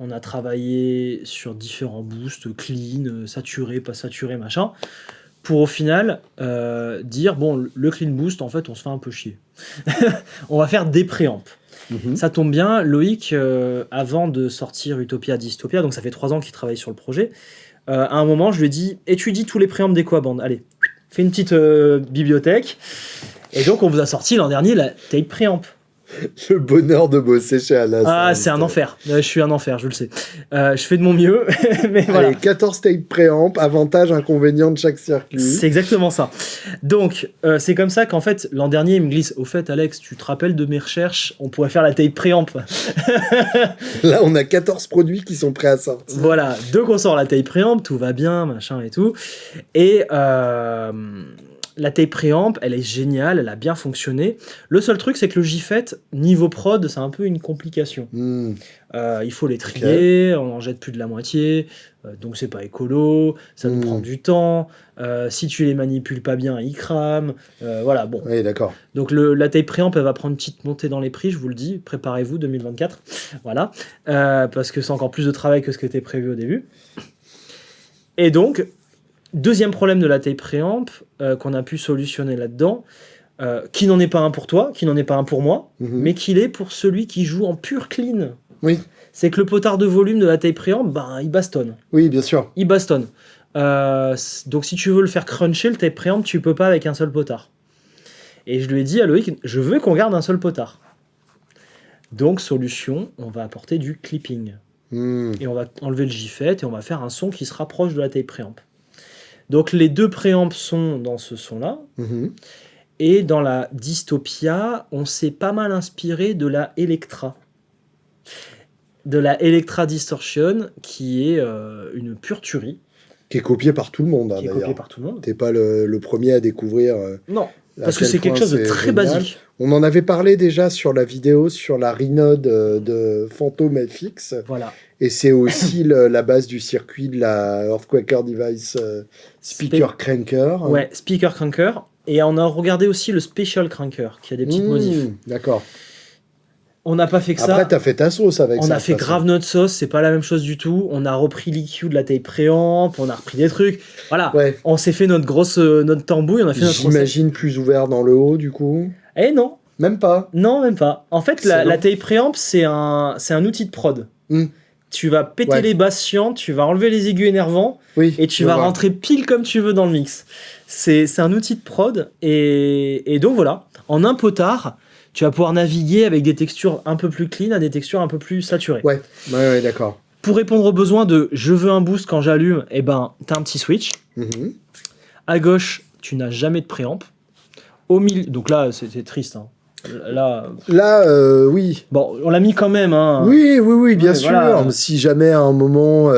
on a travaillé sur différents boosts, clean, saturé, pas saturé, machin, pour au final dire, bon, le clean boost, en fait, on se fait un peu chier. On va faire des préamps. Mhm. Ça tombe bien, Loïc, avant de sortir Utopia Dystopia, donc ça fait 3 ans qu'il travaille sur le projet, à un moment, je lui ai dit, étudie tous les préamps d'EcoaBand. Allez, fais une petite bibliothèque. Et donc, on vous a sorti l'an dernier la tape préamp. Le bonheur de bosser chez Alas. Ah, c'est un enfer. Je suis un enfer, je le sais. Je fais de mon mieux, mais voilà. Allez, 14 tapes préamp, avantages, inconvénients de chaque circuit. C'est exactement ça. Donc, c'est comme ça qu'en fait, l'an dernier, il me glisse, au fait, Alex, tu te rappelles de mes recherches? On pourrait faire la tape préamp. Là, on a 14 produits qui sont prêts à sortir. Voilà, donc on sort la tape préamp, tout va bien, machin et tout. Et la tape préamp, elle est géniale, elle a bien fonctionné. Le seul truc, c'est que le JFET, niveau prod, c'est un peu une complication. Il faut les trier, on en jette plus de la moitié, donc c'est pas écolo, ça nous prend du temps. Si tu les manipules pas bien, ils crament. Voilà, bon. Oui, d'accord. Donc la tape préamp, elle va prendre une petite montée dans les prix, je vous le dis. Préparez-vous, 2024. Voilà. Parce que c'est encore plus de travail que ce qui était prévu au début. Et donc, deuxième problème de la tape préamp qu'on a pu solutionner là-dedans, qui n'en est pas un pour toi, qui n'en est pas un pour moi, mais qui l'est pour celui qui joue en pure clean. Oui. C'est que le potard de volume de la tape préamp, ben, il bastonne. Oui, bien sûr. Il bastonne. Donc si tu veux le faire cruncher, le tape préamp, tu peux pas avec un seul potard. Et je lui ai dit à Loïc, je veux qu'on garde un seul potard. Donc solution, on va apporter du clipping. Et on va enlever le JFET et on va faire un son qui se rapproche de la tape préamp. Donc les deux préamps sont dans ce son-là. Et dans la Dystopia, on s'est pas mal inspiré de la Electra. De la Electra Distortion, qui est une pure tuerie. Qui est copié par tout le monde, Qui est d'ailleurs. copiée par tout le monde. T'es pas le premier à découvrir. Non, parce que c'est quelque chose de très basique. On en avait parlé déjà sur la vidéo sur la Rynode de Phantom FX. Voilà. Et c'est aussi la base du circuit de la Earthquaker Device Speaker Cranker. Ouais, Speaker Cranker. Et on a regardé aussi le Special Cranker, qui a des petites modifs. D'accord. On n'a pas fait que ça. Après, t'as fait ta sauce avec ça. On a fait grave notre sauce, c'est pas la même chose du tout. On a repris l'EQ de la taille préamp, on a repris des trucs. Voilà, Ouais. on s'est fait notre tambouille, on a fait notre recette. J'imagine plus ouvert dans le haut, du coup. Eh non, Même pas. non, même pas. En fait, la taille préamp, c'est un outil de prod. Tu vas péter les basses chiantes, tu vas enlever les aigus énervants, et tu vas rentrer pile comme tu veux dans le mix. C'est un outil de prod, et donc voilà, en un potard, tu vas pouvoir naviguer avec des textures un peu plus clean à des textures un peu plus saturées. Ouais, d'accord. Pour répondre aux besoins de je veux un boost quand j'allume, eh ben, t'as un petit switch. À gauche, tu n'as jamais de préamp. Au milieu, donc là, c'était triste. Hein. Là, oui. Bon, on l'a mis quand même. Hein. Oui, bien sûr. Voilà. Si jamais à un moment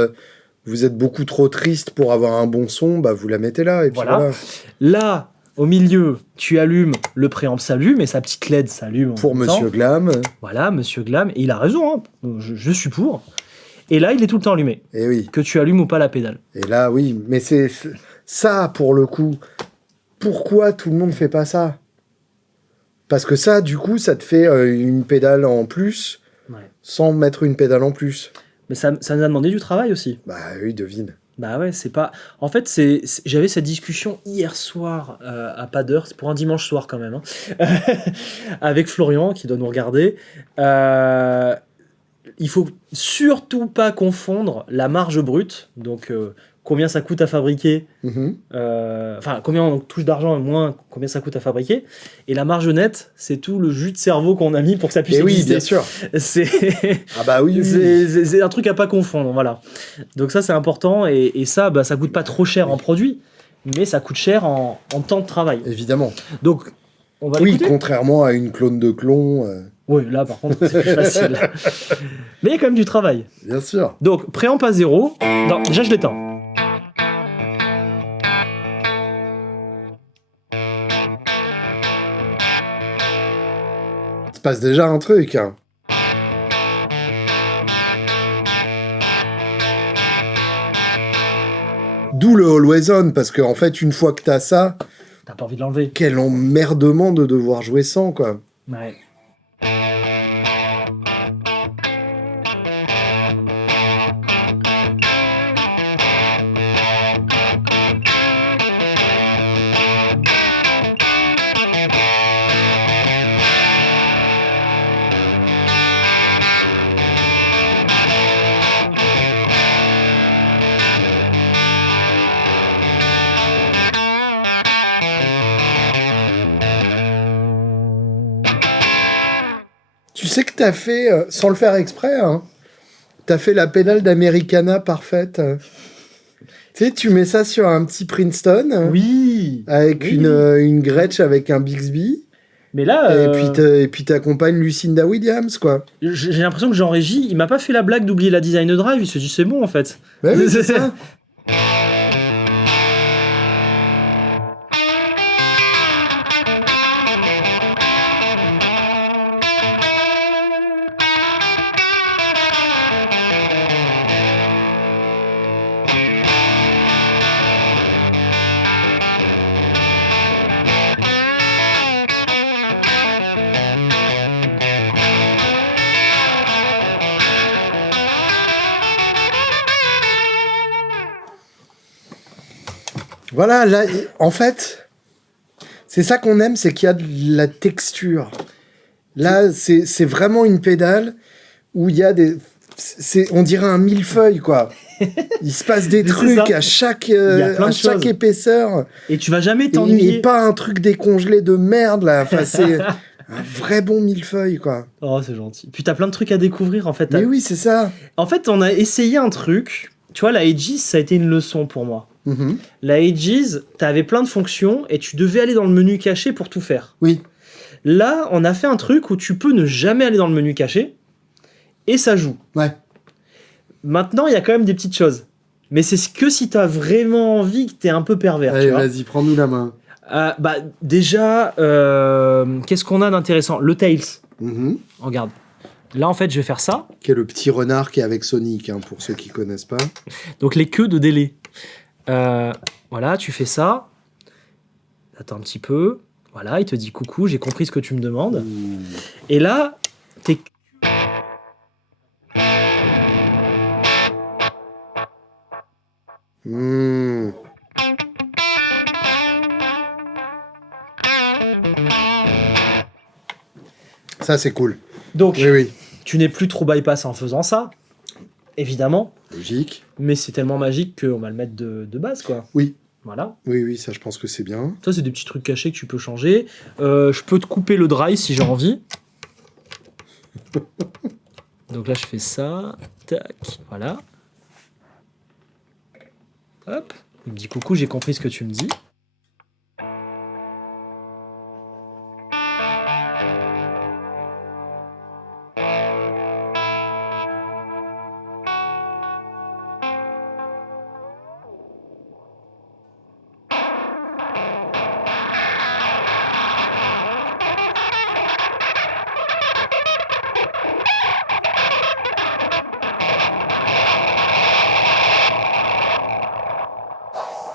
vous êtes beaucoup trop triste pour avoir un bon son, bah vous la mettez là. Et puis voilà. Là, au milieu, tu allumes, le préamp s'allume et sa petite LED s'allume. Pour Monsieur Glam. Voilà, Monsieur Glam. Et il a raison, hein. Je suis pour. Et là, il est tout le temps allumé. Et oui. Que tu allumes ou pas la pédale. Et là, oui. Mais c'est ça, pour le coup. Pourquoi tout le monde fait pas ça ? Parce que ça, du coup, ça te fait une pédale en plus, sans mettre une pédale en plus. Mais ça nous a demandé du travail aussi. Bah oui, devine. Bah ouais, c'est pas... En fait, j'avais cette discussion hier soir à pas d'heure, c'est pour un dimanche soir quand même, hein, avec Florian, qui doit nous regarder. Il faut surtout pas confondre la marge brute, donc combien ça coûte à fabriquer, enfin combien on touche d'argent et moins combien ça coûte à fabriquer, et la marge nette, c'est tout le jus de cerveau qu'on a mis pour que ça puisse exister. Oui, bien sûr. Ah bah oui. C'est un truc à pas confondre, voilà. Donc ça c'est important, et ça, bah, ça coûte pas trop cher en produit, mais ça coûte cher en temps de travail. Évidemment. Donc on va l'écouter. Contrairement à une clone de clon. Oui, là par contre c'est plus facile. Mais il y a quand même du travail. Bien sûr. Donc préamp à 0. Non, déjà je l'éteins. Il se passe déjà un truc. Hein. D'où le Always On, parce qu'en fait, une fois que t'as ça... T'as pas envie de l'enlever. Quel emmerdement de devoir jouer sans, quoi. Ouais. Tu sais que t'as fait, sans le faire exprès, hein, t'as fait la pédale d'Americana parfaite. Tu sais, tu mets ça sur un petit Princeton. Oui. Avec une Gretsch avec un Bixby. Mais là... Et puis t'accompagnes Lucinda Williams, quoi. J'ai l'impression que Jean Régis, il m'a pas fait la blague d'oublier la Design Drive, il se dit c'est bon en fait. Bah oui, c'est ça. Voilà, là, en fait, c'est ça qu'on aime, c'est qu'il y a de la texture. Là, c'est vraiment une pédale où il y a des... on dirait un millefeuille, quoi. Il se passe des trucs à chaque épaisseur. Et tu vas jamais t'ennuyer. Et pas un truc décongelé de merde, là. Enfin, c'est un vrai bon millefeuille, quoi. Oh, c'est gentil. Puis t'as plein de trucs à découvrir, en fait. Mais oui, c'est ça. En fait, on a essayé un truc. Tu vois, la Aegis, ça a été une leçon pour moi. La Aegis, t'avais plein de fonctions et tu devais aller dans le menu caché pour tout faire. Oui. Là, on a fait un truc où tu peux ne jamais aller dans le menu caché et ça joue. Ouais. Maintenant, il y a quand même des petites choses. Mais c'est que si t'as vraiment envie, que t'es un peu pervers. Allez, vas-y, prends-nous la main. Bah, déjà, qu'est-ce qu'on a d'intéressant ? Le Tails. Regarde. Là, en fait, je vais faire ça. Qui est le petit renard qui est avec Sonic, hein, pour ceux qui connaissent pas. Donc, les queues de délai. Voilà, tu fais ça. Attends un petit peu. Voilà, il te dit coucou, j'ai compris ce que tu me demandes. Et là, Ça, c'est cool. Donc, Oui, oui. tu n'es plus trop bypass en faisant ça, évidemment. Logique. Mais c'est tellement magique qu'on va le mettre de base, quoi. Oui. Voilà. Oui, oui, ça, je pense que c'est bien. Ça, c'est des petits trucs cachés que tu peux changer. Je peux te couper le dry si j'ai envie. Donc là, je fais ça. Tac. Voilà. Hop. Il me dit coucou, j'ai compris ce que tu me dis.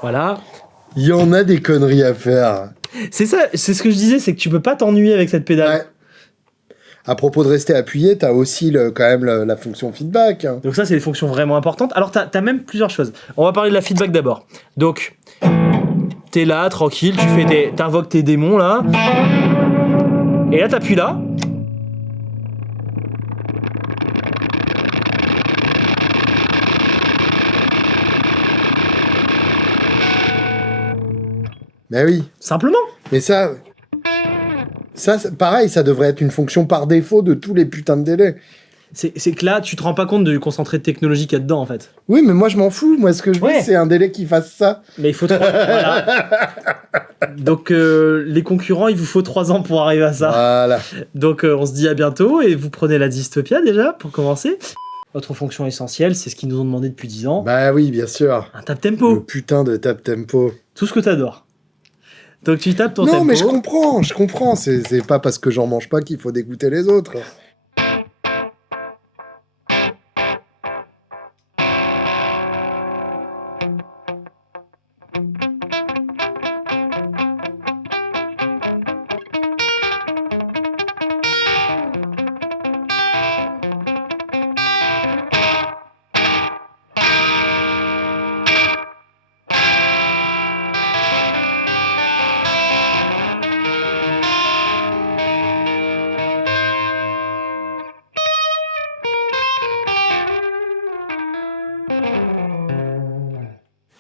Voilà. Il y en a des conneries à faire. C'est ça, c'est ce que je disais, c'est que tu peux pas t'ennuyer avec cette pédale. Ouais. À propos de rester appuyé, t'as aussi quand même la fonction feedback. Donc ça, c'est des fonctions vraiment importantes. Alors, t'as même plusieurs choses. On va parler de la feedback d'abord. Donc, t'es là, tranquille, t'invoques tes démons, là. Et là, t'appuies là. Mais oui. Simplement. Mais ça, pareil, ça devrait être une fonction par défaut de tous les putains de délais. C'est que là, tu te rends pas compte du concentré de technologie qu'il y a dedans, en fait. Oui, mais moi, je m'en fous. Moi, ce que je veux, c'est un délai qui fasse ça. Mais il faut 3 ans. Voilà. Donc, les concurrents, il vous faut 3 ans pour arriver à ça. Voilà. Donc, on se dit à bientôt et vous prenez la dystopia déjà, pour commencer. Autre fonction essentielle, c'est ce qu'ils nous ont demandé depuis 10 ans. Bah oui, bien sûr. Un tap tempo. Le putain de tap tempo. Tout ce que t'adores. Donc tu tapes ton tempo. Non, mais je comprends. C'est pas parce que j'en mange pas qu'il faut dégoûter les autres.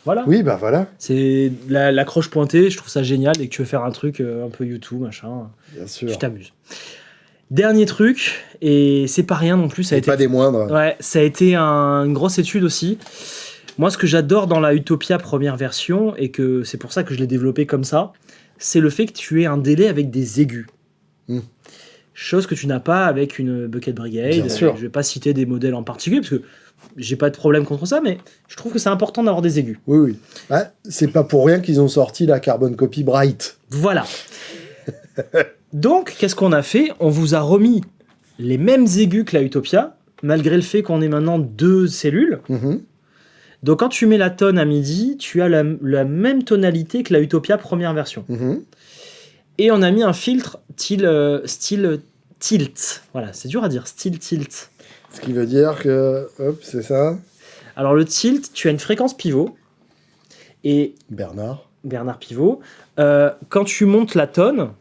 Voilà. Oui, bah voilà. C'est la croche pointée, je trouve ça génial. Et que tu veux faire un truc un peu YouTube, machin. Bien sûr. Tu t'amuses. Dernier truc, et c'est pas rien non plus. Ça a été, pas des moindres. Ouais, ça a été une grosse étude aussi. Moi, ce que j'adore dans la Utopia première version, et que c'est pour ça que je l'ai développé comme ça, c'est le fait que tu aies un délai avec des aigus. Chose que tu n'as pas avec une Bucket Brigade. Bien sûr. Je vais pas citer des modèles en particulier, parce que j'ai pas de problème contre ça, mais je trouve que c'est important d'avoir des aigus. Oui, oui. Bah, c'est pas pour rien qu'ils ont sorti la Carbon Copy Bright. Voilà. Donc, qu'est-ce qu'on a fait? On vous a remis les mêmes aigus que la Utopia, malgré le fait qu'on ait maintenant 2 cellules. Donc, quand tu mets la tonne à midi, tu as la même tonalité que la Utopia première version. Et on a mis un filtre style tilt. Voilà, c'est dur à dire, style tilt. Ce qui veut dire que... Hop, c'est ça. Alors, le tilt, tu as une fréquence pivot. Et Bernard Pivot. Quand tu montes la tonne,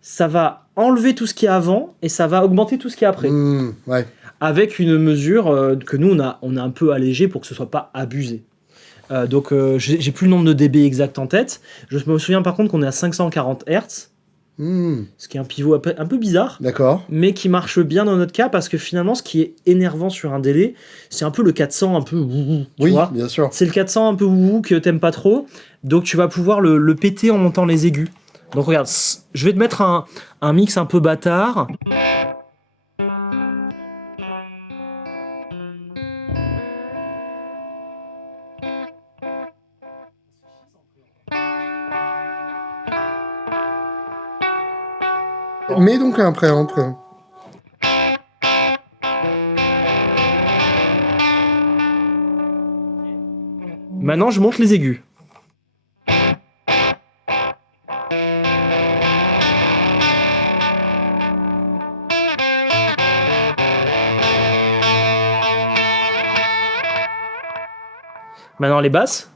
ça va enlever tout ce qui est avant et ça va augmenter tout ce qui est après. Ouais. Avec une mesure que nous, on a un peu allégée pour que ce soit pas abusé. Donc, j'ai plus le nombre de dB exact en tête. Je me souviens par contre qu'on est à 540 Hz. Ce qui est un pivot un peu bizarre. D'accord. Mais qui marche bien dans notre cas parce que finalement, ce qui est énervant sur un délai, c'est un peu le 400 un peu wouhou. Oui, vois, bien sûr. c'est le 400 un peu wouhou que t'aimes pas trop. Donc, tu vas pouvoir le péter en montant les aigus. Donc, regarde, je vais te mettre un mix un peu bâtard. Mais donc un préamp. Maintenant, je monte les aigus. Maintenant, les basses.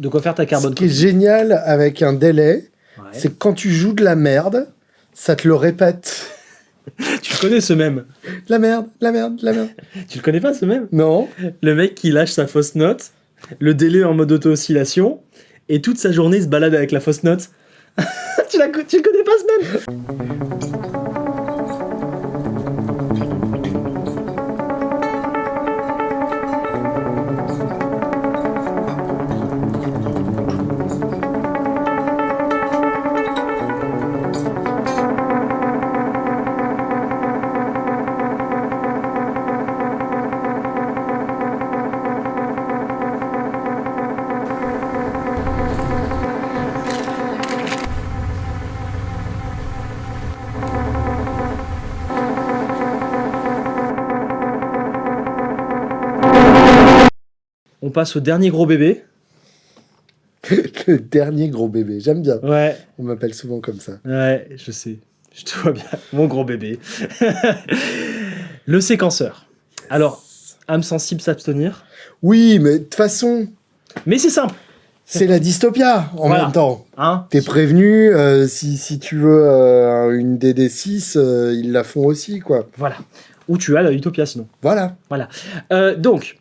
de quoi faire ta Ce carbone qui est copy. génial avec un délai, Ouais. c'est que quand tu joues de la merde, ça te le répète. Tu le connais ce même. La merde, la merde, la merde. Tu le connais pas ce même. Non. Le mec qui lâche sa fausse note, le délai en mode auto-oscillation, et toute sa journée il se balade avec la fausse note. Tu le connais pas ce même. On passe au dernier gros bébé. Le dernier gros bébé. J'aime bien. Ouais, On m'appelle souvent comme ça. ouais, je sais. Je te vois bien. Mon gros bébé. Le séquenceur. Alors, âme sensible s'abstenir. Oui, mais de toute façon, Mais c'est simple. c'est la dystopia en Voilà. même temps. Hein. T'es prévenu, si tu veux une DD6, ils la font aussi, quoi. Voilà. Ou tu as la Utopia sinon. Voilà. Donc,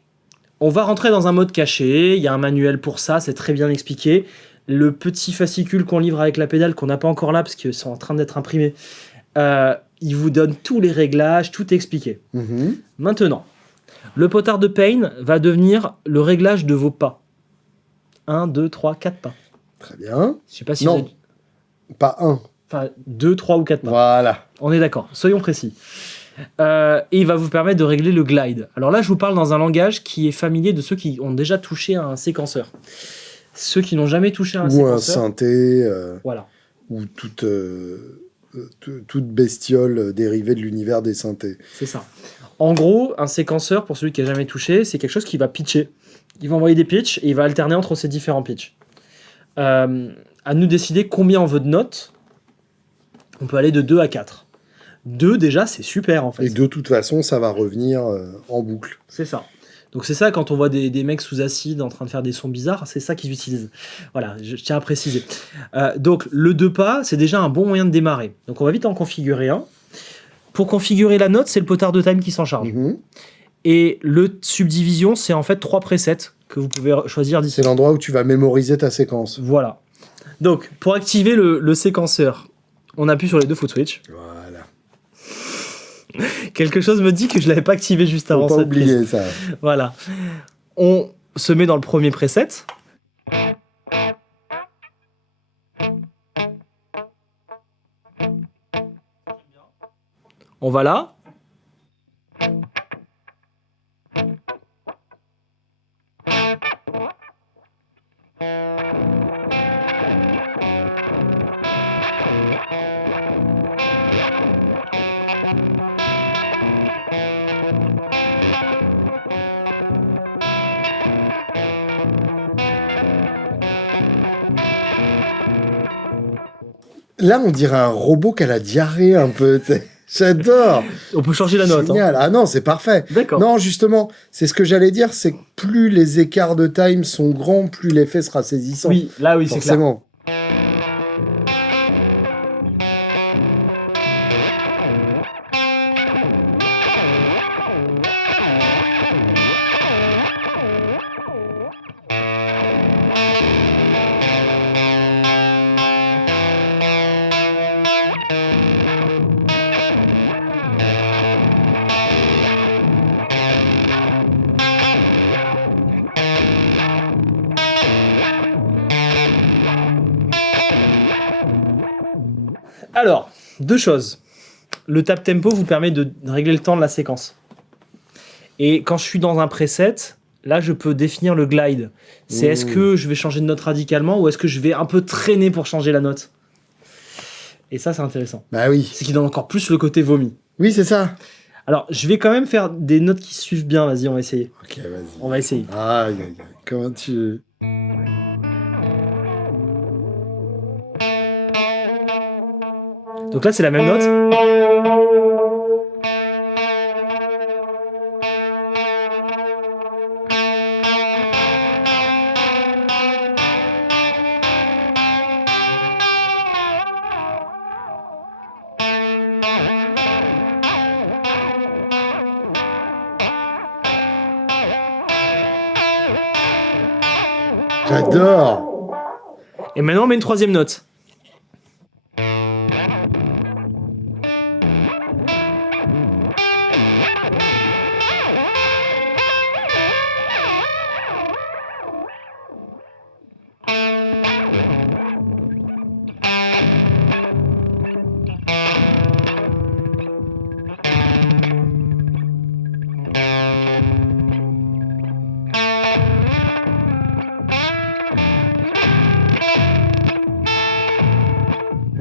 on va rentrer dans un mode caché. Il y a un manuel pour ça, c'est très bien expliqué. Le petit fascicule qu'on livre avec la pédale, qu'on n'a pas encore là parce qu'ils sont en train d'être imprimés, il vous donne tous les réglages, tout est expliqué. Mhm. Maintenant, le potard de Payne va devenir le réglage de vos pas. 1, 2, 3, 4 pas. Très bien. Je sais pas si Non. vous êtes... Pas un. Enfin, 2, 3 ou 4 pas. Voilà. On est d'accord, soyons précis. Et il va vous permettre de régler le glide. Alors là, je vous parle dans un langage qui est familier de ceux qui ont déjà touché à un séquenceur. Ceux qui n'ont jamais touché à un Ou un séquenceur, synthé, voilà. ou toute bestiole dérivée de l'univers des synthés. C'est ça. En gros, un séquenceur, pour celui qui n'a jamais touché, c'est quelque chose qui va pitcher. Il va envoyer des pitchs et il va alterner entre ces différents pitchs. À nous décider combien on veut de notes. On peut aller de 2 à 4. 2, déjà, c'est super en fait. Et de toute façon, ça va revenir en boucle. C'est ça. Donc c'est ça, quand on voit des mecs sous acide en train de faire des sons bizarres, c'est ça qu'ils utilisent. Voilà, je tiens à préciser. Donc le 2 pas, c'est déjà un bon moyen de démarrer. Donc on va vite en configurer un. Pour configurer la note, c'est le potard de time qui s'en charge. Mhm. Et le subdivision, c'est en fait 3 presets que vous pouvez choisir d'ici. C'est l'endroit où tu vas mémoriser ta séquence. Voilà. Donc, pour activer le séquenceur, on appuie sur les deux foot switch. Voilà. Quelque chose me dit que je l'avais pas activé juste avant Faut pas cette prise. oublier ça. Voilà. On se met dans le premier preset. On va là. Là, on dirait un robot qui a la diarrhée un peu. T'sais. J'adore. On peut changer la note. Hein. Génial. Ah non, c'est parfait. D'accord. Non, justement, c'est ce que j'allais dire, c'est que plus les écarts de time sont grands, plus l'effet sera saisissant. Oui, là oui, c'est clair. forcément. Alors, deux choses. Le tap tempo vous permet de régler le temps de la séquence. Et quand je suis dans un preset, là, je peux définir le glide. C'est est-ce que je vais changer de note radicalement ou est-ce que je vais un peu traîner pour changer la note. Et ça, c'est intéressant. Bah oui. C'est qui donne encore plus le côté vomi. Oui, c'est ça. Alors, je vais quand même faire des notes qui suivent bien. Vas-y, on va essayer. Ok, vas-y. On va essayer. Aïe, aïe, aïe. Comment tu... Donc là, c'est la même note. J'adore. Et maintenant, on met une troisième note.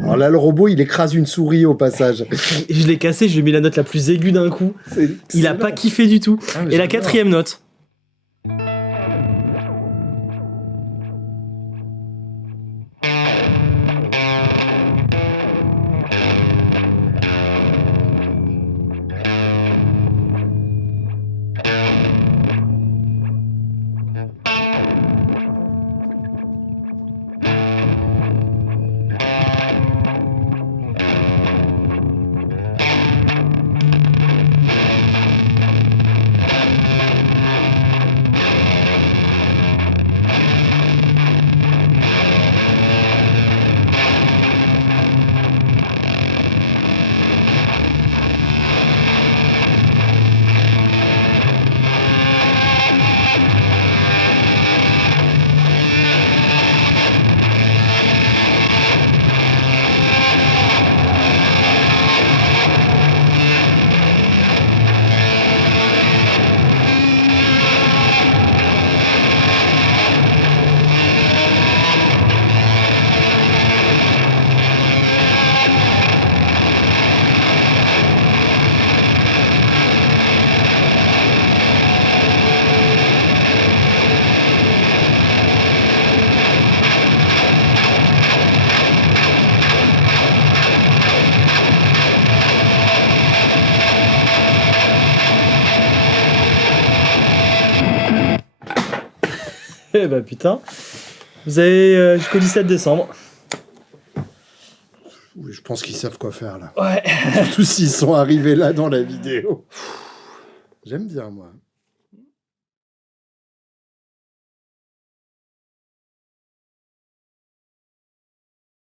Alors là, le robot, il écrase une souris au passage. Je l'ai cassé, je lui ai mis la note la plus aiguë d'un coup. Il a pas kiffé du tout. Et la quatrième note. Eh bah putain. Vous avez jusqu'au 17 décembre. Oui, je pense qu'ils savent quoi faire là. Ouais. Surtout s'ils sont arrivés là dans la vidéo. J'aime bien, moi.